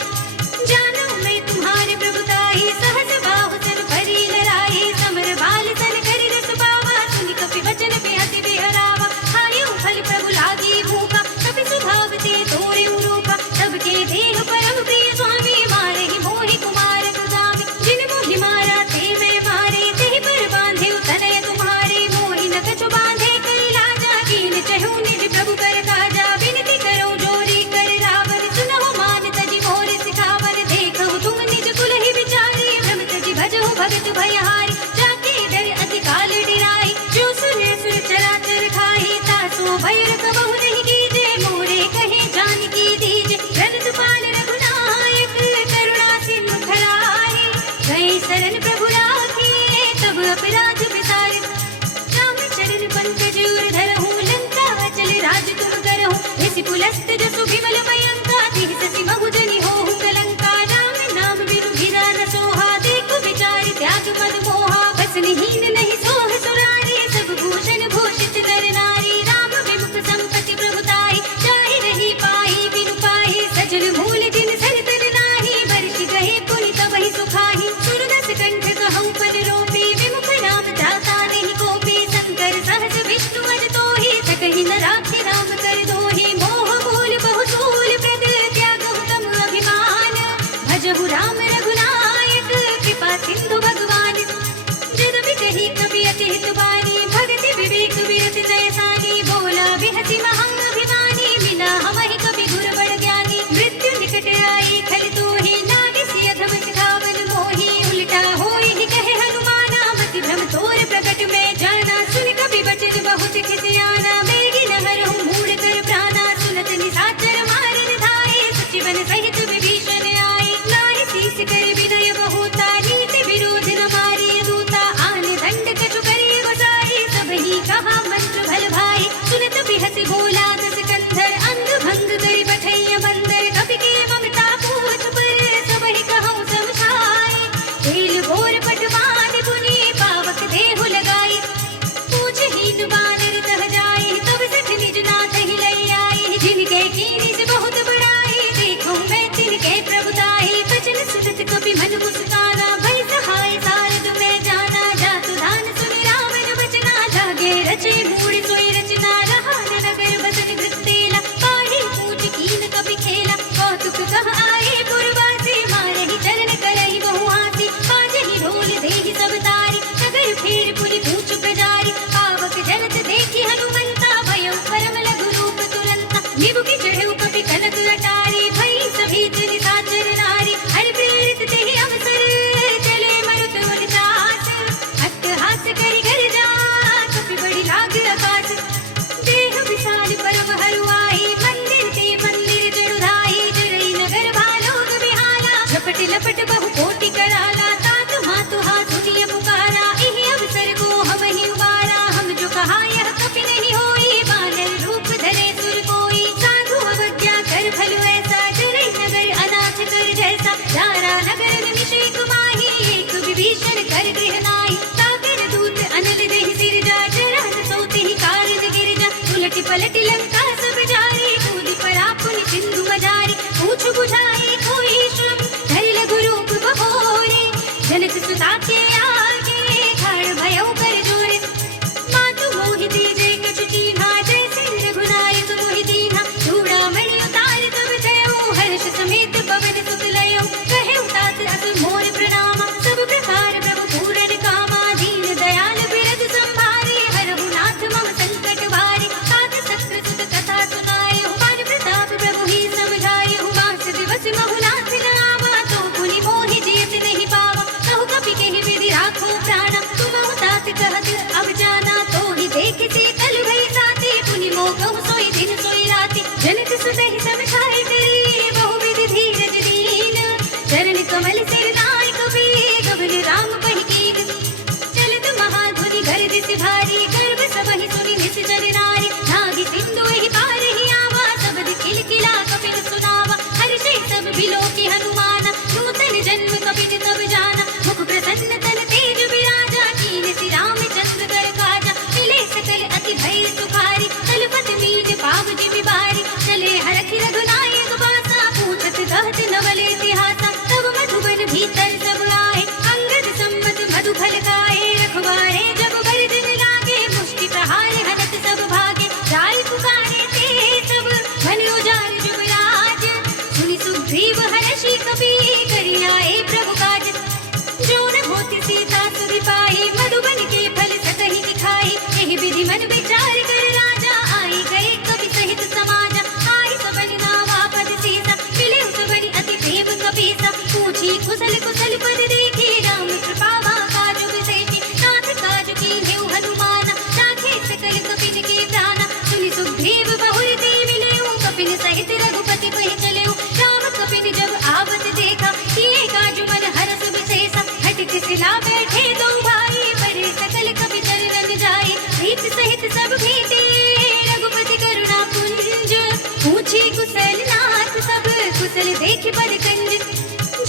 जानो मैं तुम्हारे प्रभुताई सहस बाहु सन परी लड़ाई समर बाल सन करि रस पावा सुनि कपि वचन पे हंसी बिहरावा खायो फल प्रभु लागी भूखा कपि स्वभाव ते तोरे रूपा सबके देह परम प्रिय स्वामी मारे ही मोहि कुमार सुदामी जिन मोहि मारा ते मैं मारे ते पर बांधे तनय तुम्हारे मोहि न कछु बांधे कर लाजा कीन चहु निज प्रभु कर काजा विनती करो जोरी कर रावण सुनहु मान तजी मोर सिखावन देखो तुम निज कुल ही विचारे भ्रम तजी भजो भगत भयहारी जाके डर अति काल डिराई जो सुने सुर चराचर खाई तासो भय कबहु नहीं कीजे मोरे कहे जान की दीजे रनत पाल रघुनायक करुणा सिंधु खरारी गए शरण प्रभु राखी तब अपराध विसारे राम चरण पंकज उर धरहु लंका चल राज तुम करहु ऋषि पुलस्त जसु विमल मयंका तिहि ससि महु जनि होहु कलंका राम नाम बिनु गिरा न सोहा देखो विचार त्याग मद मोहा बसनिहीन नहीं सोह सुरारी सब भूषण भूषित नर नारी राम विमुख संपत्ति प्रभुताई चाहे रही पाई बिनु पाई सजल मूल जिन सर तर नाही बरस गए पुनि तबहि सुखाही सुरदस कंठ कहूँ पद रोपी विमुख नाम जाता नहीं कोपी शंकर सहस विष्णु अज तोहि सकहि न राखि राम कर दोहि मोह मूल बहु सूल प्रद त्यागहु तम अभिमान भजहु राम रघुनायक कृपा सिंधु भगवान जद भी कही कवि अति हित बानी भगति विवेक विरत जयसानी बोला बिहति महाअभिमानी बिना हमहि कवि गुर बड़ ज्ञानी मृत्यु निकट आई खल तोहि नाग सिय अधम सिखावन मोहि उल्टा होई ही कहे हनुमाना मति भ्रम तोर प्रकट में जाना सुन कवि बचन बहुत खिसियाना बेगी नहर हूँ मूड कर प्राणा सुनत निशाचर मारन धाये सचिवन सहित विभीषण आए नारी शीस कर विनय बहुता नीति विरोध न मारी दूता आन दंड कछु करे गोसाई सब ही कहा मंत्र भल भाई सुनत बिहस बोला दस कंधर अंग भंग करि बैठैया बंदर कपि के ममता पूछ पर सब ही कहूँ समझाए तेल भोर पटवान पुनि पावक देहु लगाई पूछ हीन बानर तह जाए तब सठ निज नाथ ही लई आई जिनके कीनी से बहुत बड़ाई देखो मैं तिनके प्रभुताई बचन सुनत कपि मन मुस्काना भई सहाय सारद में जाना जात दान सुनि रावण बचना जागे रचे मूढ़ सोई रचना रहा न नगर बसन वृत्तेला पाढ़ी पूछ कीन कपि खेला कौतुक कह आए पुरवासी मारे ही चरण करहि बहु हासी पाजहि ढोल देहि सब तारी नगर फेर पुनि पूछ प्रजारी पावक जलत देखि हनुमंता भयउ परम लघु रूप तुरंता निबुकि चढ़उ कपि कनक अटारी भई सभीत निशाचर नारी हरि प्रेरित तेहि अवसर चले मरुत उनचास अट्टहास करि घर जा कपि बड़ी लाग आकाश देह विशाल परम हरुआई मंदिर ते मंदिर चढ़ुधाई जरई नगर भालोक बिहाला झपट लपट बहु कोटि कराला तात मातु हाथ सुनिय पुकारा इहि अवसर को हम ही उबारा हम जो कहा यह कपि नहीं होई बानर रूप धरे सुर कोई साधु अवज्ञा कर भलो ऐसा जरई नगर अनाथ कर जैसा दारा नगर निमिषेक माही एक विभीषण कर गृह नाई सागर दूत अनल देहि सिर जा जरहत सोते ही कारण गिर जा उलट पलट लंका सब जारी कूद पड़ा पुनि सिंधु मजारी पूछ बुझाए कोई श्रम धरि लघु रूप बहोरे जनक सुता के आगे खड़ भयउ कर जोरे मातु मोहि दीजे कछु चीन्हा जैसे रघुनायक मोहि दीन्हा चूड़ामणि उतार तब जयउ हर्ष समेत पवन सुत लयउ कहे तात असुर मोर प्रणामा सब प्रकार प्रभु पूरन कामा दीन दयाल बिरद संभारे हरहु नाथ मम संकट भारे तात सत्र सुत कथा सुनाए पान प्रताप प्रभु ही समझाए बास दिवस भक्त अब जाना तो ही देख से कल भई साथी पुनि मोह सोई दिन सोई राति जनक सुतहि सब खाए करे बहुविध धीरज दीन चरण कमल सिर नाय कवि गबन राम पहि कीन चलत महाधुनि गर्द से भारी गर्भ सबहि सुनि निश्चर नारी नागी सिंधु एहि पार ही आवा सबद खिलखिला कपिल सुनावा हर्षे सब बिलोकी हनुमाना नूतन जन्म कपिल तब जाना मुख प्रसन्न तन तेज विराजा कीन श्री रामचंद्र कर काजा मिले सकल अति भय सुखारी तलपत मीन पाव जिमि बारी चले हरखि रघुनायक बासा पूछत कहत नवल इतिहासा तब मधुबन भीतर सब आए अंगद सम्मत मधु फल खाए रखवारे जब बरदन लागे मुष्टि प्रहार हनत सब भागे जाय पुकारे ते सब मन उजाड़ जुबराज सुनि सुग्रीव हर्षि कपि करि आए प्रभु काज जो न होति सीता सुधि पाई मधुबन के फल सकहि दिखाई एहि विधि मन विचार कर राजा आई गए कवि सहित समाजा आई सबन नावा पद सीसा मिले सबन अति प्रेम कपीसा पूछी कुशल कुशल पद देखी राम कृपा काजु विशेषी नाथ काजु कीन्हेउ हनुमाना राखे सकल कपिल के प्राणा सुनि सुग्रीव बहुर ते मिलेउ कपिल सहित रघुपति कहि चलेउ राम कपिल जब आवत देखा किए काजु मन हरस विशेषा हट सिला बैठे दो भाई बड़े सकल कपि चरण जाई प्रीत सहित सब भेटे रघुपति करुणा पुंज पूछी कुशल नाथ सब कुशल देखि पद कंज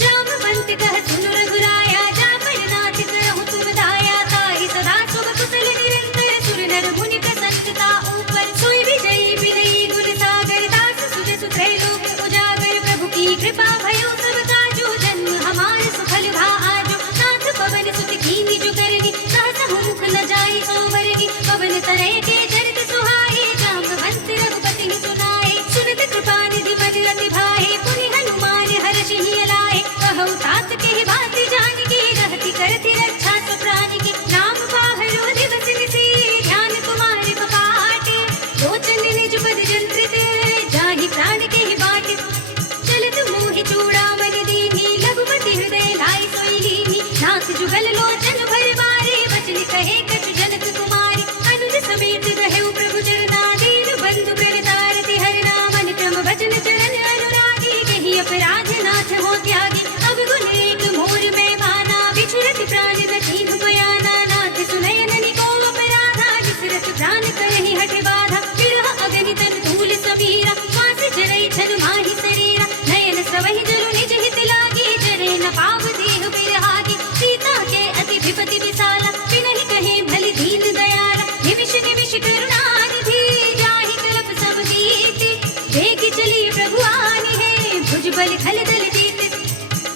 जामवंत कह सुनु रघुराया जामन नाथ करहु तुम दाया ताहि सदा शुभ कुशल निरंतर सुर नर मुनि प्रसन्नता ऊपर सोई विजयी विनयी गुण सागर दास सुज सुत्रय लोक उजागर प्रभु की कृपा भयो सब काजो जन्म हमार सुफल भा आजो नाथ पवन सुत कीनि जो करनी सहसा मुख न जाई सोवरनी पवन तरय के चरित सुहाए जामवंत रघुपति सुनाए सुनत कृपा निधि मन अति भाए पुनि हनुमान हर्षि लाए कहु तात के बात जान की रहती करती रक्षा सु प्राण की राम बाहरो दिवस निसी ध्यान कुमार कपाट लोचन निज पद जंत्रित जाहि प्राण के बाट चलत मोहि चूड़ामणि दीनी लघुपति हृदय लाई सोई लीनी नाथ जुगल लोचन भर बारे बचन कहे कछु जनक कुमारी अनुज समेत रहेउ प्रभु चरना दीन बंधु प्रणतारति हरिना मन क्रम वचन चरण अनुरागी कहि अपराध नाथ हो त्यागी अब गुण एक मोर में माना बिछुरत प्राण न कीन्ह बयाना नाथ सुनयन निको अपराधा बिसरत प्राण करहि हठ बाधा विरह अगनि तन धूल सबीरा मास जरई छन माहि शरीरा नयन सवहि जरु निज हित लागी जरे न पाव देह बिरहागी सीता के अति विपति विसाला बिनहि कहे भली दीन दयाला निमिष निमिष करुणा निधि जाहि कल्प सब नीति देख चली प्रभु आनी है भुजबल खल दल जीत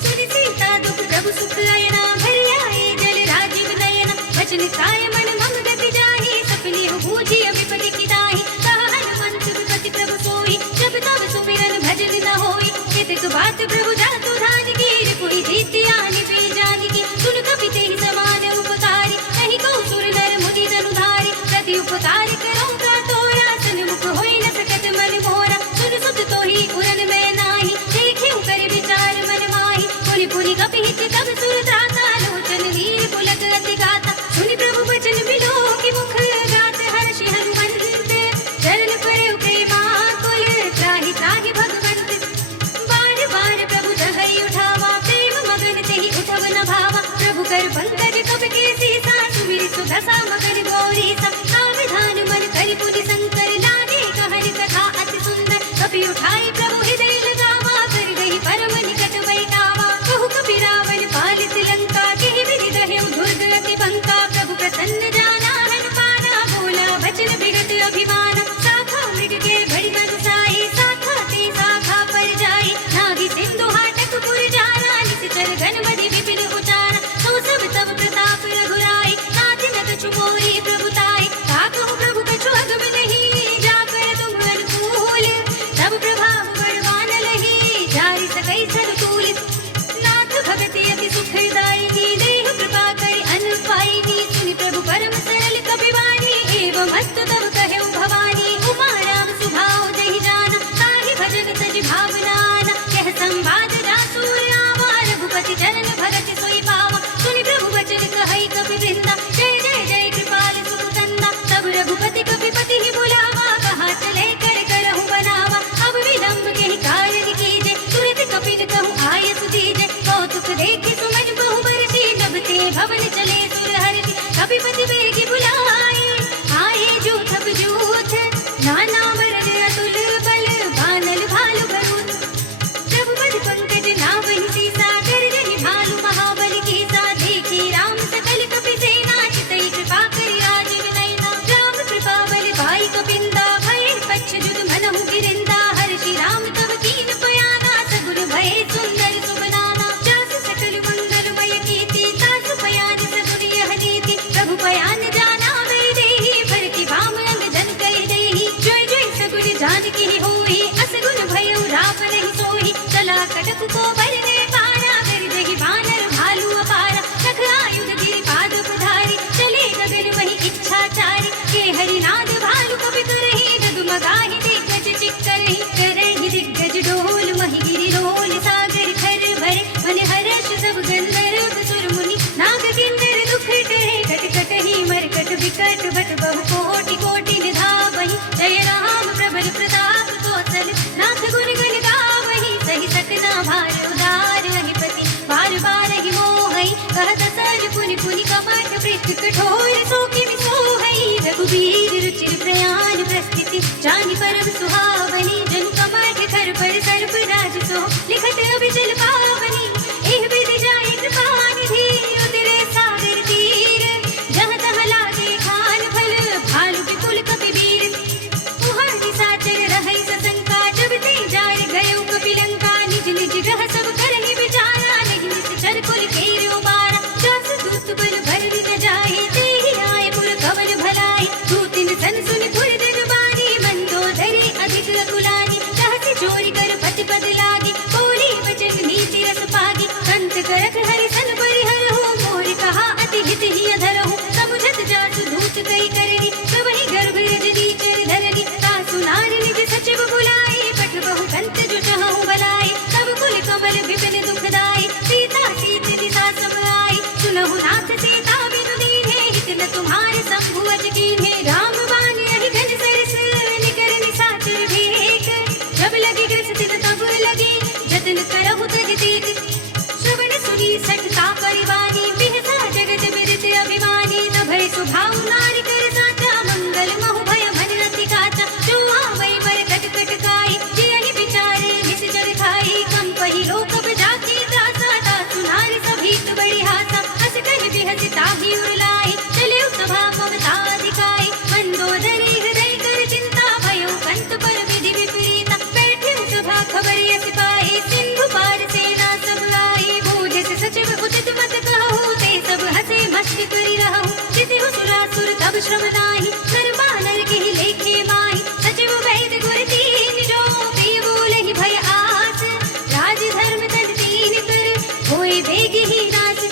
सुनि सीता दुख प्रभु सुख लयना भर आए जल राजीव नयना वचन काय मन मम गति जाहि सपने हो बूझी विपति की दाहि कहा हनुमंत विपति प्रभु सोई जब तब सुमिरन भजन न होई केतक बात प्रभु जातु धान कीर कोई जीति आनि पे जान की सुन कपि तेहि समान उपकारी कहि को सुर नर मुनि जनुधारी प्रति उपकार करो का तोरा सन्मुख होई न सकत मन मोरा सुन सुत तोहि उरन में नाही देखे कर विचार मन माही पुनि पुनि कपि हित तब सुर त्राता लोचन वीर पुलक अति गाता सुनि प्रभु वचन बिलो की मुख गात हर्षि हनुमंत चरण पड़े प्रेमा कुल त्राहि त्राहि भगवंत बार बार प्रभु जहई उठावा प्रेम मगन तेहि उठव न भावा प्रभु कर पंकज कब के सीसा सुमिर सुदशा मगन गौरी सा सावधान मन करि पुनि शंकर लागे कहनि कथा अति सुंदर कपि उठाई प्रभु हृदय लगावा कर गई परम निकट बैठावा कहु कपि रावण पालित लंका केहि विधि दहेउ दुर्ग अति बंका प्रभु प्रसन्न जाना हन पाना बोला वचन विगत अभिमान शाखा मृग के बड़ी बंसाई शाखा ते शाखा पर जाई नागी सिंधु हाटक पुर जाना निश्चर घन मदि विपिन उचारा तो सब तब प्रताप रघुराई नाथ न कछु मोहि प्रभुताई ताकहु प्रभु कछु अगम नहीं जाकर तुम अनुकूल तब प्रभाव बड़वान लही जारि सकई सनुकूल नाथ भगति अति सुखदायिनी देह कृपा करि अन पाइनी सुनि प्रभु परम सरल कपिवानी एवं अस्तु तब कहेउ भवानी उमा राम सुभाव जहि जाना ताहि भजन तज भावनाना कह संवाद जासुर आवा रघुपति चरण भगत सोई पावा सुनि प्रभु वचन कहई कपि वृंदा जय जय जय कृपा विकट बट बहु कोटि कोटि निधावहि जय राम प्रबल प्रताप कौशल नाथ गुण गण गावहि सही सकना भार उदार अधिपति बार बार ही मोहई कहत सर पुनि पुनि कपट पृष्ठ कठोर सो किमि सोहई रघुबीर रुचिर प्रयाण प्रस्थिति जानि परम सुहावनी जन कमठ खर पर सर्प राज सो लिखत अभिजल पावनी एह विधि जाय कृपा निधि उतरे सागर तीर जहाँ तहाँ लागे खान फल भालु विपुल कपिवीर कुहानि साचर रहै सशंका जब ते जार गयो कपिलंका निज निज ग्रह सब करहि विचारा नहीं निश्चर कुल घेरो बारा जास दूत बल भर न जाए तेहि आए पुर कवन भलाई दूतिन सन सुन पुर जग बानी मंदोदरी अधिक अकुलानी चाहते चोरी कर पति पद लागी बोली वचन नीति रस पागी कंत करक हरि सन परिहर हो मोर कहा अति हित ही अधर हो समुझत जासु धूत कई करनी सबहि गर्भ रजनी चर धरनी तासु नारी निज सचिव बुलाए पठ बहु कंत जो चहु बलाए सब कुल कमल विपिन दुखदाई सीता सीत दिशा सब आई सुनहु नाथ सीता बिनु दीन्हे हित न तुम्हारे शंभु अज कीन्हे राम बाण अहि घन सरस निकर निशाचर भेक जब लगी ग्रसित तब लगी जतन करहु तज तेज श्रवण सुनी सठता परिवानी बिहसा जगत विदित अभिमानी न भय सुभाव नारी कर साचा मंगल महु भय मन अति काचा जो आवै बर कट कट काई जियहि विचारे निश्चर खाई कम पहि लोक बजाती त्रासा तासु नारी सभीत बड़ी हासा हस कहि बिहस ताहि उरलाई चले सभा ममता अधिकाई मंदोदरी हृदय कर चिंता भयो कंत पर विधि विपरीता बैठे सभा खबर यस पाई सिंधु पार सेना सब आई बूझे से सचिव उचित मत कहूँ ते सब हंसे मस्ती करी रहूँ जिते सुरासुर तब श्रम नाही नर बानर के ही लेखे माही सचिव वैद गुर तीन जो प्रिय बोलहि भय आस राज धर्म तन तीन कर होए वेग ही नाश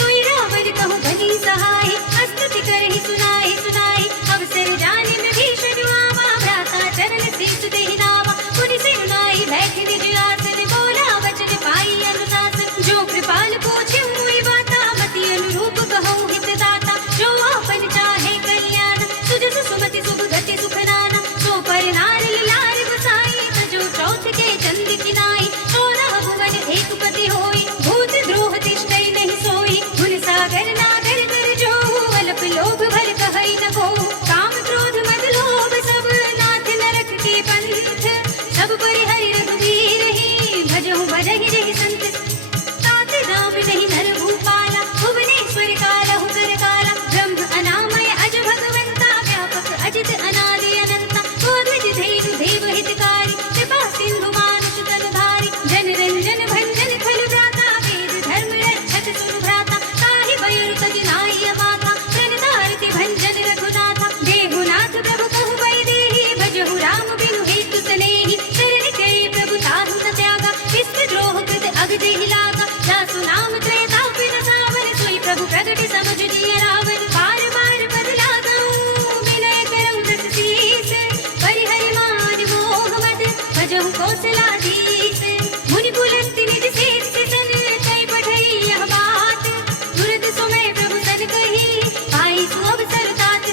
सोई रावण कहूँ बनी सहाय स्तुति करहि सुनाई सुनाई अवसर जाने में भीषण आवा भ्राता चरण शीर्ष देहि नावा पुनि सिरुनाई बैठ निज आसन बोला वचन पाई अनुशासन जो कृपाल पूछे मुई बाता मति अनुरूप कहूँ हित दाता जो आपन चाहे कल्याण सुजस सुमति शुभ गति सुख नाना सो पर नार लार बसाई तजो चौथ के चंद किनाई सोलह भुवन एक पति होई भूत द्रोह तिष्ठै नहीं सोई गुण सागर नागर कर जो अल्प लोभ भल कहै न को काम क्रोध मद लोभ सब नाथ नरक के पंथ सब परिहरि रघुवीर ही भजहु भजहि जहि संत तात नाम नहीं नर भूपाला भुवनेश्वर कालहु कर काला ब्रह्म अनामय अज भगवंता व्यापक अजित अनादि अनंता गोद्विज धेनु देव हितकारी कृपा सिंधु मानुष तनुधारी जन रंजन भंजन खल भ्राता वेद धर्म रक्षक सुनु भ्राता ताहि बयुर तज नाई अमाता प्रणतारति भंजन रघुनाथा देहुनाथ प्रभु कहु वै देहि भजहु राम बिनु हेतु सनेहि शरण के प्रभु ताहु न त्यागा विश्व द्रोह कृत अग देहि लागा जासु नाम त्रयताप न सावन सोई प्रभु प्रगट समझ जिय रावण बार बार बदला गऊं विनय करऊं दस शीस परिहरि मान मोह मद भजहु कौशलाधीश मुनि पुलस्ति निज शीस सन कई पठई यह बात तुरत सुमय प्रभु सन कही पाई सु अवसर तात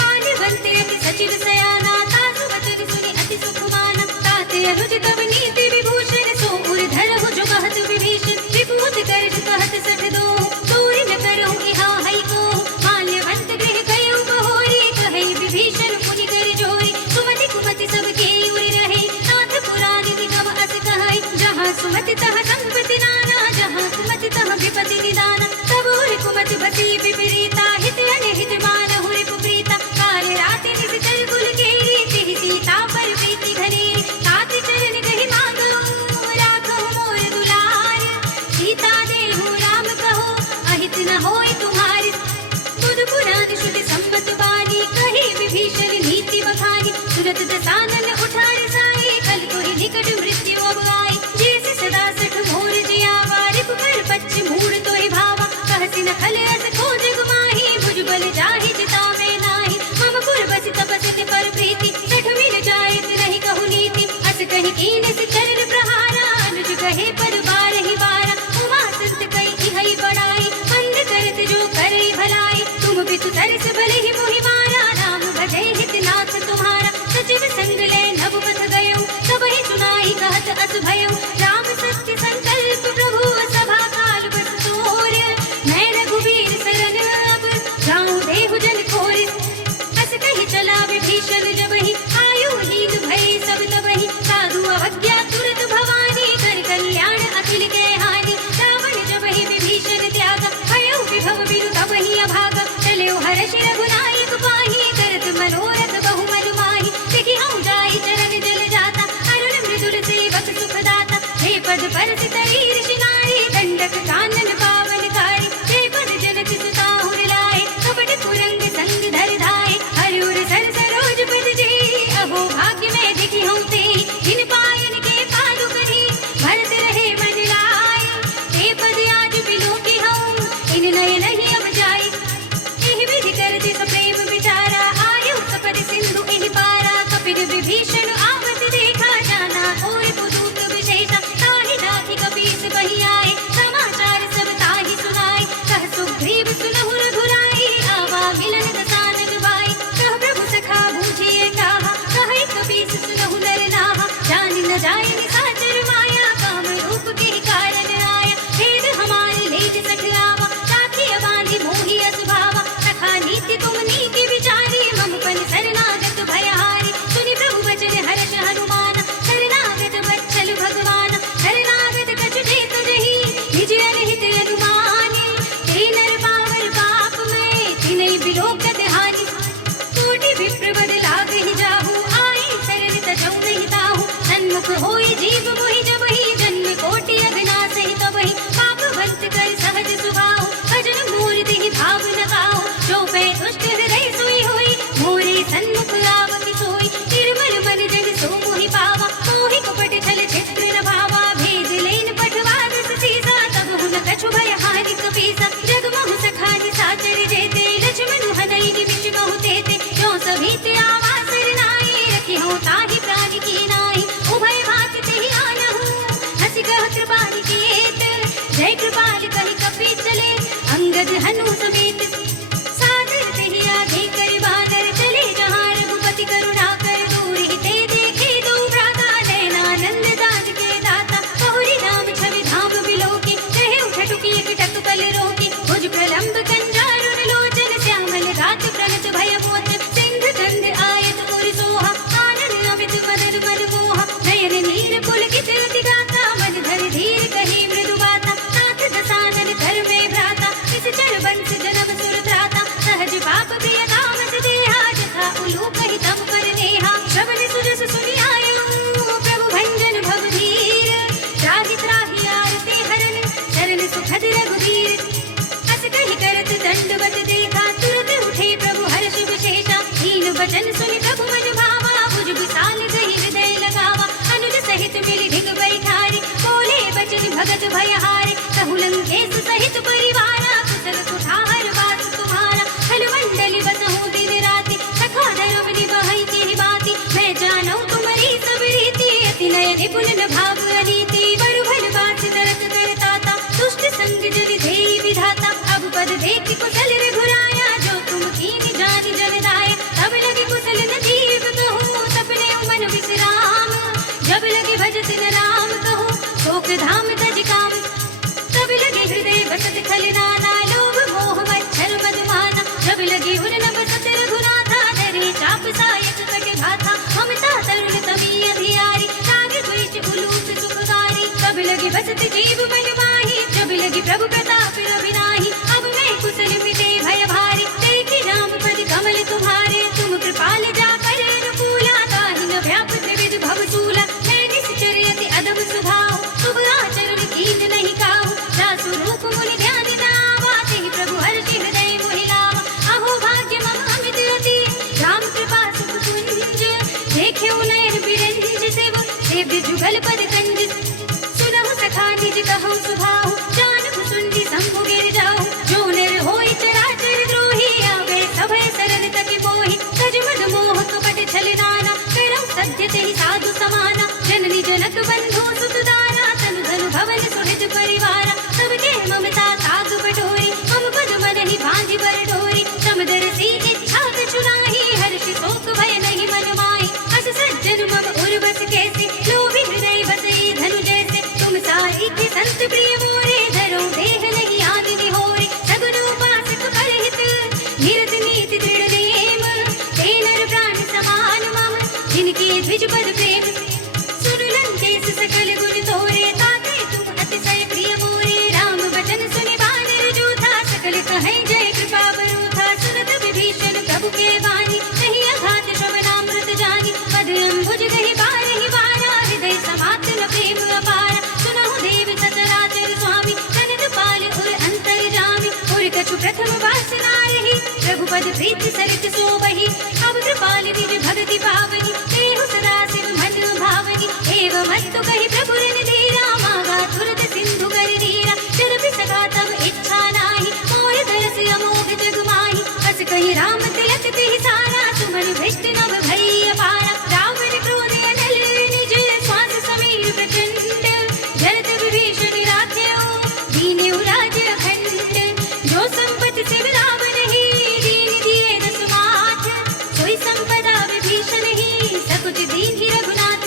मान्यवंते अति सचिव सयाना तासु वचन सुनि अति सुख माना ताते अनुज तब नीति विभूषण सो उर धरहु जो कहत विभीषण विभूत कर कहत सठ दो दूरी न करहु इहा हई को माल्यवंत गृह गयो बहोरी कहै विभीषण मुनि कर जोरी सुमति कुमति सब के उर रहे नाथ पुराण निगम अस कहै जहाँ सुमति तहाँ संपत्ति नाना जहाँ कुमति तहाँ विपत्ति निदाना तब उर कुमति बसी विपरीता हित अनहित मानहु रिपुप्रीता काल राति निश्चल कुल केरी तिहि सीता पर प्रीति घनेरी तात चरण कहि मांगऊं राखहु मोर दुलार सीता देहु राम कहो अहित न होय तुम्हारी बुध पुराण शुद्ध संबत बानी कही विभीषण नीति बखानी सुरत दसानन उठारे साई कल कोहि निकट मृत्यु अब आई जैसे सदा सठ मोर जियावा रिपु कर पच्छ मूढ़ तोहि भावा कहसि न खल अस खोज गुमाही भुजबल जाहि चिता में नाही मम पुर बस तपस्ति पर प्रीति सठ मिल जायत नहीं कहु नीति अस कहि कीन से चरण प्रहारा अनुज कहे पर बार ही बारा उमा संत कई इहै बड़ाई मंद करत जो करई भलाई तुम पितु सरस भले ही मोहि मारा, राम भजै हित नाथ तुम्हारा। सचिव संग ले नभ पथ गयो, सब ही सुनाई कहत अस भयो। राम सत्य संकल्प प्रभु सभा काल बस तोर, मैं रघुवीर सरन अब जाऊं देहु जन खोर। अस कहि चला विभीषण जबहि, आयु हीन भय सब तबहि। साधु अवज्ञा तुरत भवानी, कर कल्याण अखिल के हानि। रावण जबहि विभीषण त्यागा, भयो विभव बिनु तबहि अभागा। चल्यो हर्षि रघुनायक पाहि, करत मनोरथ बहु मन माहि। देखि हऊँ जाहि चरण जल जाता, अरुण मृदुल सेवक सुख दाता। हे पद परसित ईर्षि नारी, दंडक कानन पावनकारी। हे पद जनक सुताहुर लाए, कपट कुरंग संग धर धाए। हरिउर सर सरोज पद जेई, अहो भाग्य में देखि हऊँ तेई। इन पायन के पादुकरी, भरत रहे मन लाए। हे पद आज बिलोकी हऊँ, इन नयन ही अब जाई। एहि विधि करति सप्रेम विचारा, आयु सपरि सिंधु एहि पारा। कपिल विभीषण आवत देखा, जाना और पुदूत विशेषा। ताहि जाति कपीस बहि आए, समाचार सब ताहि सुनाए। कह सुग्रीव सुनहु रघुराई, आवा मिलन दसानन बाई। कह प्रभु सखा बूझिए काहा, कहे कपीस सुनहु नर नाहा। जानि न जाय निशाचर माया, काम रूप के कारण आया। भेद हमारे लेज सठ आवा, राखिय बांधि मोहि अस भावा। सखा नीति तुम नीति विचारी, मम पन शरणागत भयहारी। सुनि प्रभु वचन हर्ष हनुमाना, शरणागत वत्सल भगवाना। शरणागत कछु जेत जहि, निज अनहित अनुमानी। ते नर पावर पाप में, तिनै बिलोकत हानि। कोटि विप्र बद लागहि जाहु, आई शरण तजौ नहीं ताहु। सन्मुख होई जीव मोहि जबहि, जन्म कोटि अघनासहि तबहि। पापवंत कर सहज सुभाव, भजन मूर्ति ही भाव लगाओ। जो पै दुष्ट हृदय सोई होई, मोरे सन्मुख आवति सोई। निर्मल मन जन सो मोहि पावा, मोहि कपट छल छिद्र न भावा। भेद लेन पठवा दस सीसा, तब हुन कछु भय हानि कपीसा। जग मोह सखा निशाचर जेते, लक्ष्मण हनई निमिष बहु तेते। जो सभीत आवा सरनाई, रखि हूँ ताहि प्राण की नाई। उभय भाग तेहि आनहु, हँसि कह कृपाल किएत। जय कृपाल कहि कपि चले, अंगद हनु समेत। सादर तेहि आगे कर बहादुर, चले जहाँ रघुपति करुणा कर। दूर हिते देखे दो भ्राता, नयनानंद दास के दाता। बहुरी राम छवि धाम बिलोकी, कहे उठटुकी एकटक कल रोकी। भुज प्रलंब कंजारुण लोचन, श्यामल गात प्रणत भय मोचन। सिंध गंध आयत उर सोहा, आनन अमित मदन मन मोहा। नयन नीर पुलकित रति गाता, मन धर धीर कही मृदु बाता। नाथ दसानन कर में भ्राता, निश्चर बंस जनम सुर त्राता। सहज पाप प्रिय तामस देहा, जथा उलूक हितम पर नेहा। श्रवण सुजस सुनि आयु, प्रभु भंजन भव धीर। त्राहि त्राहि आरती हरन, शरण सुखद रघुवीर। अस कहि करत दंडवत देखा, तुरत उठे प्रभु हर्ष विशेषा। दीन वचन सुनि प्रभु मन भावा, भुज विशाल गहि हृदय लगावा। अनुज सहित मिलि ढिग बैठारी, बोले बचन भगत भयहारी। कहु लंकेश सहित परिवारा, कुशल कुठार वास तुम्हारा। खल मंडली बसहु दिन राति, सखा धर्म निभाई केहि बाती। मैं जानौ तुम्हारी सब रीति, अति नय निपुण न भाव अनीति। बड़ु भल बात तरत करताता, दुष्ट संग जन धेई विधाता। अब पद देखि कुशल रघुराया, जो तुम कीन्हि जानि जन दाया। तब लगे कुशल न जीव कहूँ, सपने मन विश्राम। जब लगे भजत न नाम कहूँ, शोक धाम तज काम। तब लगे हृदय बसत खलनाथ, प्रीति दृढ़ नेम, ते नर प्राण समान मम, जिनके द्विज पद प्रेम। सुन लंकेश सकल गुण तोरे, ताते तुम अतिशय प्रिय मोरे। राम वचन सुनि वानर जोधा, सकल कहें जय कृपा बरूथा। सुनत विभीषण प्रभु के वाणी, कहीं अघात श्रवणामृत जानी। पद अम्बुज गहि बारहि बारा, हृदय समात न प्रेम अपारा। सुनहु देव सचराचर स्वामी, कनक पाल उर अंतर जामी। उर कछु प्रथम वासना रही, रघुपद प्रीति सरित सोबहि। अब कृपाल निज भगति पावनी, देहु सदा शिव मन भावनी। एवमस्तु कहि प्रभु रणधीरा, मांगा तुरत सिंधु कर नीरा। जरपि सखा तब इच्छा नाही, मोर तरस अमोघ जग माही। बस कहि राम तिलक तिहि सारा, सुमन भ्रष्ट नभ भई अपारा। रावण क्रोध अनल निज, श्वास समीर प्रचंड। जरत विभीषण राख्यो, दीन्यु राज अखंड। जो संपत्ति शिव रावण ही, दीन दिए दस माथ। सोई संपदा विभीषण ही, सकुच दीन्हि रघुनाथ।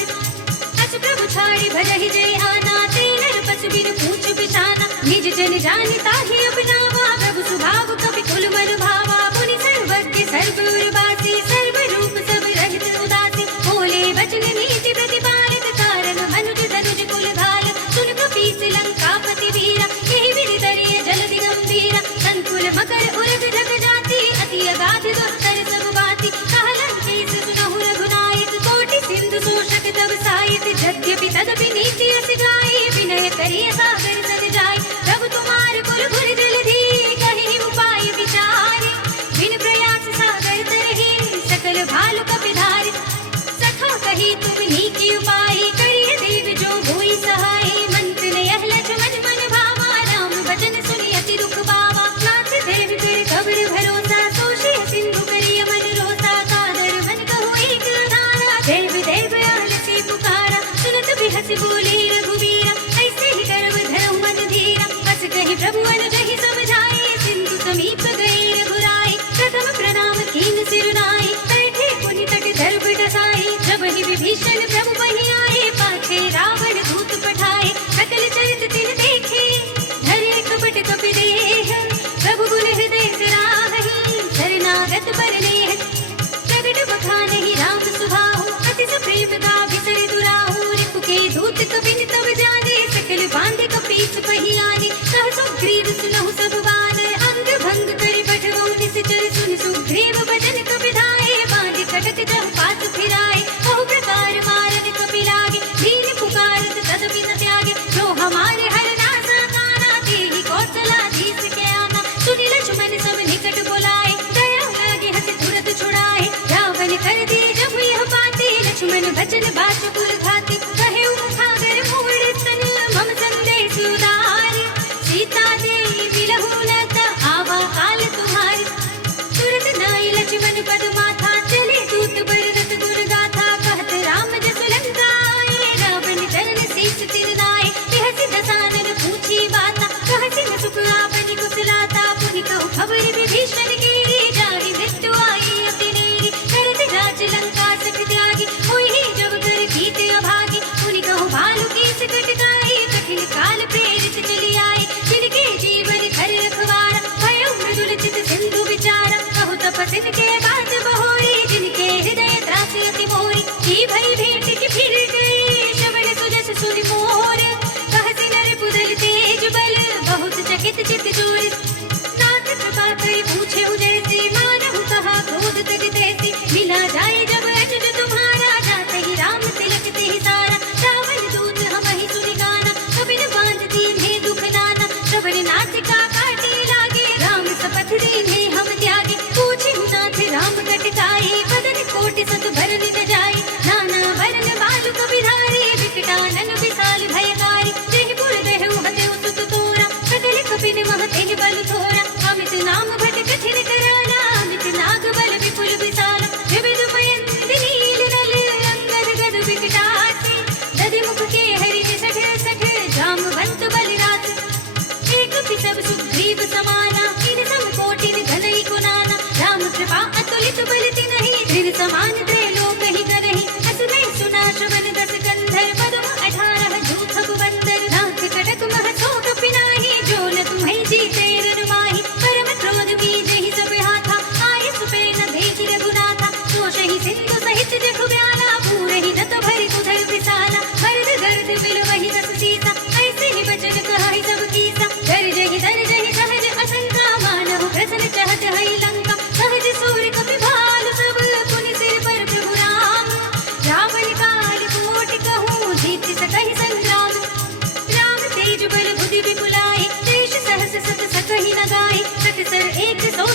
अस प्रभु छाड़ि भरहि जय आना, ते नर पशु बिनु पूछ बिछाना। निज जन जानि ताहि अपनावा, प्रभु सुभाव कपि कुल मन भावा। मुनि सर्वज्ञ सर्व उर्वासी, सर्व रूप सब रहित उदासी। बोले वचन नीति प्रतिपालित, कारण मनुज धनुज कुल घाल। सुन कपीस लंकापति वीरा, यही विधि दरिय जलधि गंभीरा। संकुल मकर उरग जग जाति, अति अगाध दुस्तर सब बाति। कहा लंकेश सुनहु रघुनायक, कोटि सिंधु शोषक तब सायक। यद्यपि तदपि नीति अस गाई, विनय करिय सागर सद जाई। प्रभु तुम्हार कुल गुर जलधि, कहि उपाय विचारे। बिन प्रयास सागर तरहि, सकल भालु कपिधारि। सखा कहि तुम नीकी उपाय, करिय देव जो होई सहाय। मंत्र ने यह लक्ष्मण मन भावा, राम वचन सुनि अति दुख पावा। नाथ देव कर खबर भरोसा, सोषि सिंधु करिय मन रोसा। कादर मन कहो एक अधारा, देव देव आलसी पुकारा। सुनत बिहसि बोले रघुवीरा, ऐसे ही करब धरहु मन धीरा। बस कहि प्रभु अनुजहि समझाए, सिंधु समीप गए रघुराई। प्रथम प्रणाम कीन सिरुनाई, बैठे पुनि तट दर्भ डसाई। जब ही विभीषण प्रभु बहि आए, पाछे रावण दूत पठाए। सकल चरित तिन देखे, धरे कपट कपि देह। प्रभु गुण हृदय सराहहि, शरणागत पर नेह। प्रगट बखानहि राम सुभाहु, अति सप्रेम का बिसरि दुराहु। रिपु के दूत कबिन तब जाने, सकल बांधे कपीस पहि आने। कह सुग्रीव सुनहु सब बात, अंग भंग करि पठवउ निश्चर। सुन सुग्रीव वचन कपि धाये, बांधे खटक जहु पास फिराए। बहु प्रकार मारन कपि लागे, दीन पुकारत तदपि न त्यागे। जो हमारे हर नासा काना, तेहि कौशलाधीश के आना। सुनि लक्ष्मण सब निकट बुलाए, दया लागे हंस तुरत छुड़ाए। रावण कर दिए जब यह बातें, लक्ष्मण वचन बाचुकुर खाते। कहे मुखागर मूढ़ स्तन, मम संदेश उदार। सीता देवी लहु लत, आवा काल तुम्हारी। तुरत नाई लक्ष्मण पद माथा, चले दूत बरगत गुण गाथा। कहत राम जस लंका आए, रावण चरण शीस तिर नाए। बिहसि दसानन पूछी बाता, कहसि न सुख आपनि कुशलाता। पुनि कहु खबर विभीषण केरी, जाहि मृत्यु आई अति नेरी। करत राज लंका सख त्यागी, होई जब कर कीत अभागी। पुनि कहु भालु कीस कटकाई, कठिन काल प्रेरित चली आई। जिनके जीवन धर रखवारा, भयो मृदुल चित सिंधु विचारा। कहु तपसिन के बात बहोरी, जिनके हृदय त्रास अति मोरी। की भई भेंट की फिर गए, श्रवण सुजस सुनि मोर। कहसि नर पुदल तेज बल, बहुत चकित चित चोर। नाथ कृपा करि पूछे जैसी, मानहु कहा क्रोध तज तैसी। मिला जाए जब अनुज तुम्हारा, जाते ही राम तिलक तिहि सारा। रावण दूत हमहि सुनि गाना, कबिन बांध दीन्हे दुख नाना। श्रवण नासिका काटे लागे, राम शपथ दीन्हे हम त्यागे। पूछिहु नाथ राम कटकाई, बदन कोटि सत भरन न जाई। नाना वरन बालु कपिधारी, विकटानन विशाल भयकारी। जहि पुर देहु हतेउ सुत तोरा, सकल कपिन मह तेहि बल थोरा। अमित नाम भट कठिन कराला, अमित नाग बल विपुल विशाला। विविध पयंत नील नल, अंगद गद विकटासी। दधि मुख के हरि सठ सठ, जामवंत बलिराज। एक पिसब सुग्रीव समाना, इन सम कोटिन घनई गुनाना। राम कृपा अतुलित बल तिनहि, धृर समान त्रैलोक ही करहि। अस में सुना श्रवण दस कंधर, पदम 18 जूथब बंदर। नाथ कटक मह शोक पिनाहि, जो न तुम्हें जीते रन माहि। परम क्रोध बीजहि सब हाथा, आय सुख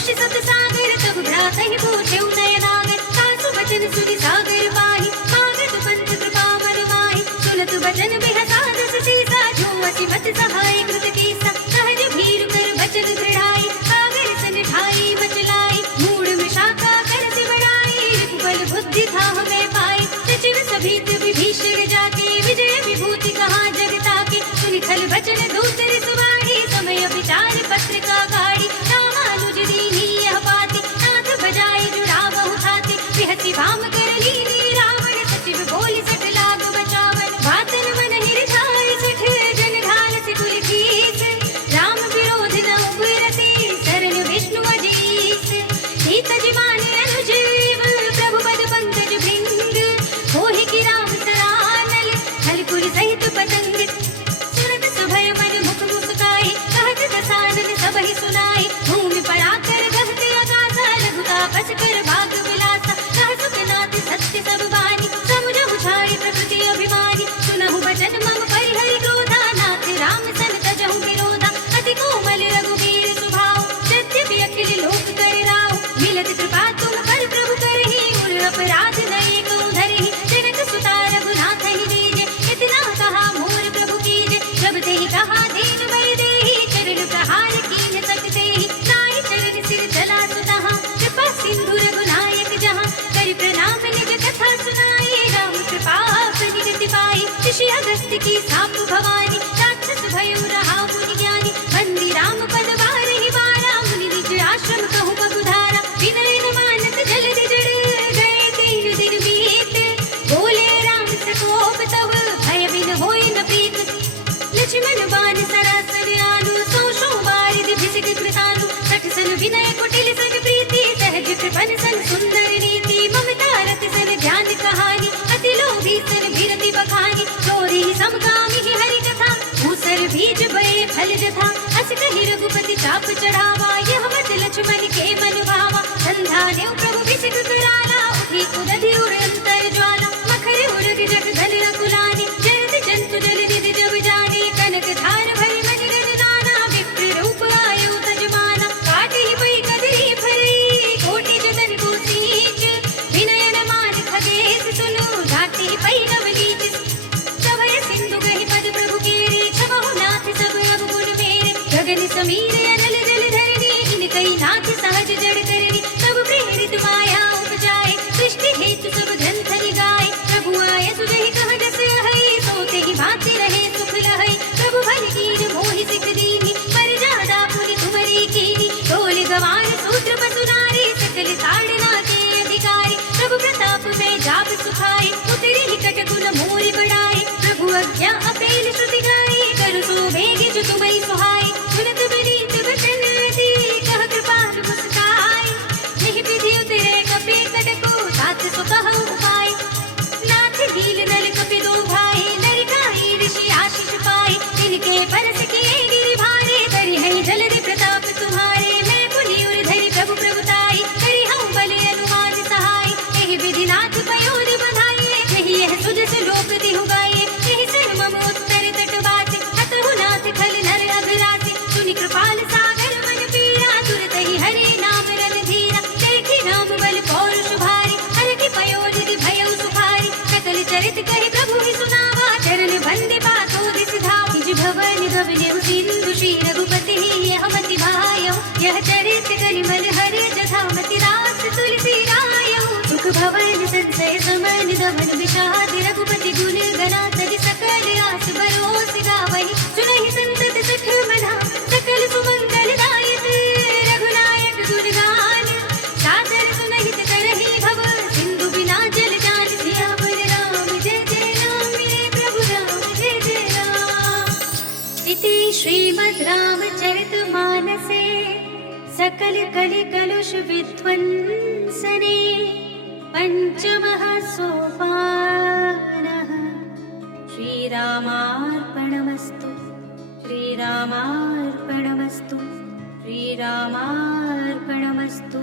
ऋषि सत सागर तब भ्रातहि पूछे नयनागर सासु बचन सुनि सागर पाहि मागत पंथ कृपा मन माहि सुनत बचन बिहसा दस सीसा जो असी मत सहाय कृत कीसा सहज भीरु कर बचन दृढ़ाई सागर सन ठाई मचलाई मूढ़ में शाखा कर से बढ़ाई बल बुद्धि था हमें पाई सचिव सभीत विभीषण जाके विजय विभूति कहाँ जगता के सुनि खल बचन दूसरे सुवाड़ी समय विचार पत्र का गाड़ी रामानुज दीनी यह बाती नाथ बजाए जुड़ा बहु थाती बिहसी भाम कर लीनी रावण सचिव बोली सठ लाग बचावन बातन मन हिर छाए सठ जन ढाल से कुल कीस राम विरोध न उपरति शरण विष्णु अजीस सीत जिमाने अनुज प्रभु पद पंकज भृंग मोहि की राम सरानल हलपुर सहित पतंग सुरत सभय मन मुख मुस्काई कहत दसानन सबहि सुनाई भूमि पराकर गहत आकाशा लघुता बस कर भाग विलासा कह सुखनाथ सत्य सब बानी समुझहु छाय प्रकृति अभिमानी सुनहु बचन मम परिहर क्रोधा नाथ राम सन तजहु विरोधा अति कोमल रघुवीर स्वभाव यद्यपि अखिल लोक कर राव मिलत कृपा तुम पर प्रभु करहि उर अपराध नये को धरहि जनक सुता रघुनाथ ही दीजे इतना कहा मोर प्रभु कीजे जब ते कहा दीन बल देहि चरण प्रहार कीन सकते ही नाहि चरण सिर चला सुतहा कृपा सिंधु रघुनायक जहाँ कर प्रणाम निज कथा सुनाई राम कृपा निगति पाई ऋषि अगस्त्य की साप भवानी राक्षस भयो रहा मुनि ज्ञानी बंदी राम पद बारहि बारा मुनि निज आश्रम कहु बहुधारा विनय न मानत जलधि जड़ गए 3 दिन बीते बोले राम सकोप तब भय बिन होय न प्रीत लक्ष्मण बाण सरासन आनु सौ सौ बारिधि भिषिक कृतानु सठ सन विनय कुटिल सन प्रीति सहज कृपन सन सुंदर नीति ममता रत सन ध्यान कहानी अति लोभी सन भीरति बखानी चोरी समकामी ही हरि कथा मूसर बीज बड़े फल जथा अस कहि रघुपति चाप चढ़ावा यह मत लक्ष्मण के मन भावा संधा देव प्रभु भिषिक कराला उठी उदधि उर अंतर ज्वाला मखर उरग जग धन रघुलानी जरत जंतु जल निधि जब जाने कनक धार भरी मन गण नाना विप्र रूप आयो तजमाना काटी पई कदरी भरी कोटि जतन को सींच विनय न मान खगेश सुनो घाटी पई नवलीच सभय सिंधु गहि पद प्रभु केरे छबहु नाथ सब अवगुण मेरे गगन समीर अनल जल धरणी इन कई नाथ सहज जड़ करनी सब प्रेरित माया उपजाए सृष्टि हेतु सब ग्रंथ निगाए प्रभु आय सुजहि कह दस है सोते ही भांति रहे सुख लहै प्रभु भल कीन मोहि सिख दीनी पर जादा पुनि तुमरी कीनी ढोल गवार सूत्र पसुनारी सकल ताड़ना के अधिकारी प्रभु प्रताप में जाप सुखाए उतरी निकट गुण मोरि बढ़ाए प्रभु अज्ञा अपेल श्रुति गाए कर सो वेग जो तुम्हि सुहाए सुनत विनीत वचन अति कह कृपाल मुस्काए यही विधि उतरे कपे कटको तात सो कहु उपाय नाथ नील नल कपि दो भाई नरकाई ऋषि आशीष पाए इनके परस किए गिरि भारे करि है जलधि प्रताप तुम्हारे मैं पुनि उर धरि प्रभु प्रभुताई करि हम बल अनुमान सहाय यही विधि नाथ पयोर बधाई यही यह सुजस लोक दिहु गाये यही सर मम उत्तर तट बासी हतहु नाथ खल नर अघरासी सुनि कृपाल सागर मन पीरा तुरत ही हरि नाम रन धीरा देखि राम बल पौरुष भारी हर की पयोनिधि भयउ सुखारी सकल चरित कहि प्रभु ही सुनावा चरण बंदी पातो दिस धाव निज भवन गवनेउ सिंधु श्री रघुपति यह मति भायौ यह चरित करिमल हरि जथा मति रास तुलसी रायौ सुख भवन संचय समन दमन विषाद रघुपति गुण गना तज सकल आस बरोस गावहि सुनहि संतत सख मना सकल सुमंगल दायक रघुनायक गुण गान सादर सुनहित करहि भव सिंधु बिना जल जान सियावर राम जय जय राम मेरे प्रभु राम जय जय राम इति श्रीमद् रामचरितमानसे सकल कलि कलुष विध्वंसने पंचमः सोपानः श्रीरामार्पणमस्तु श्रीरामार्पणमस्तु श्रीरामार्पणमस्तु।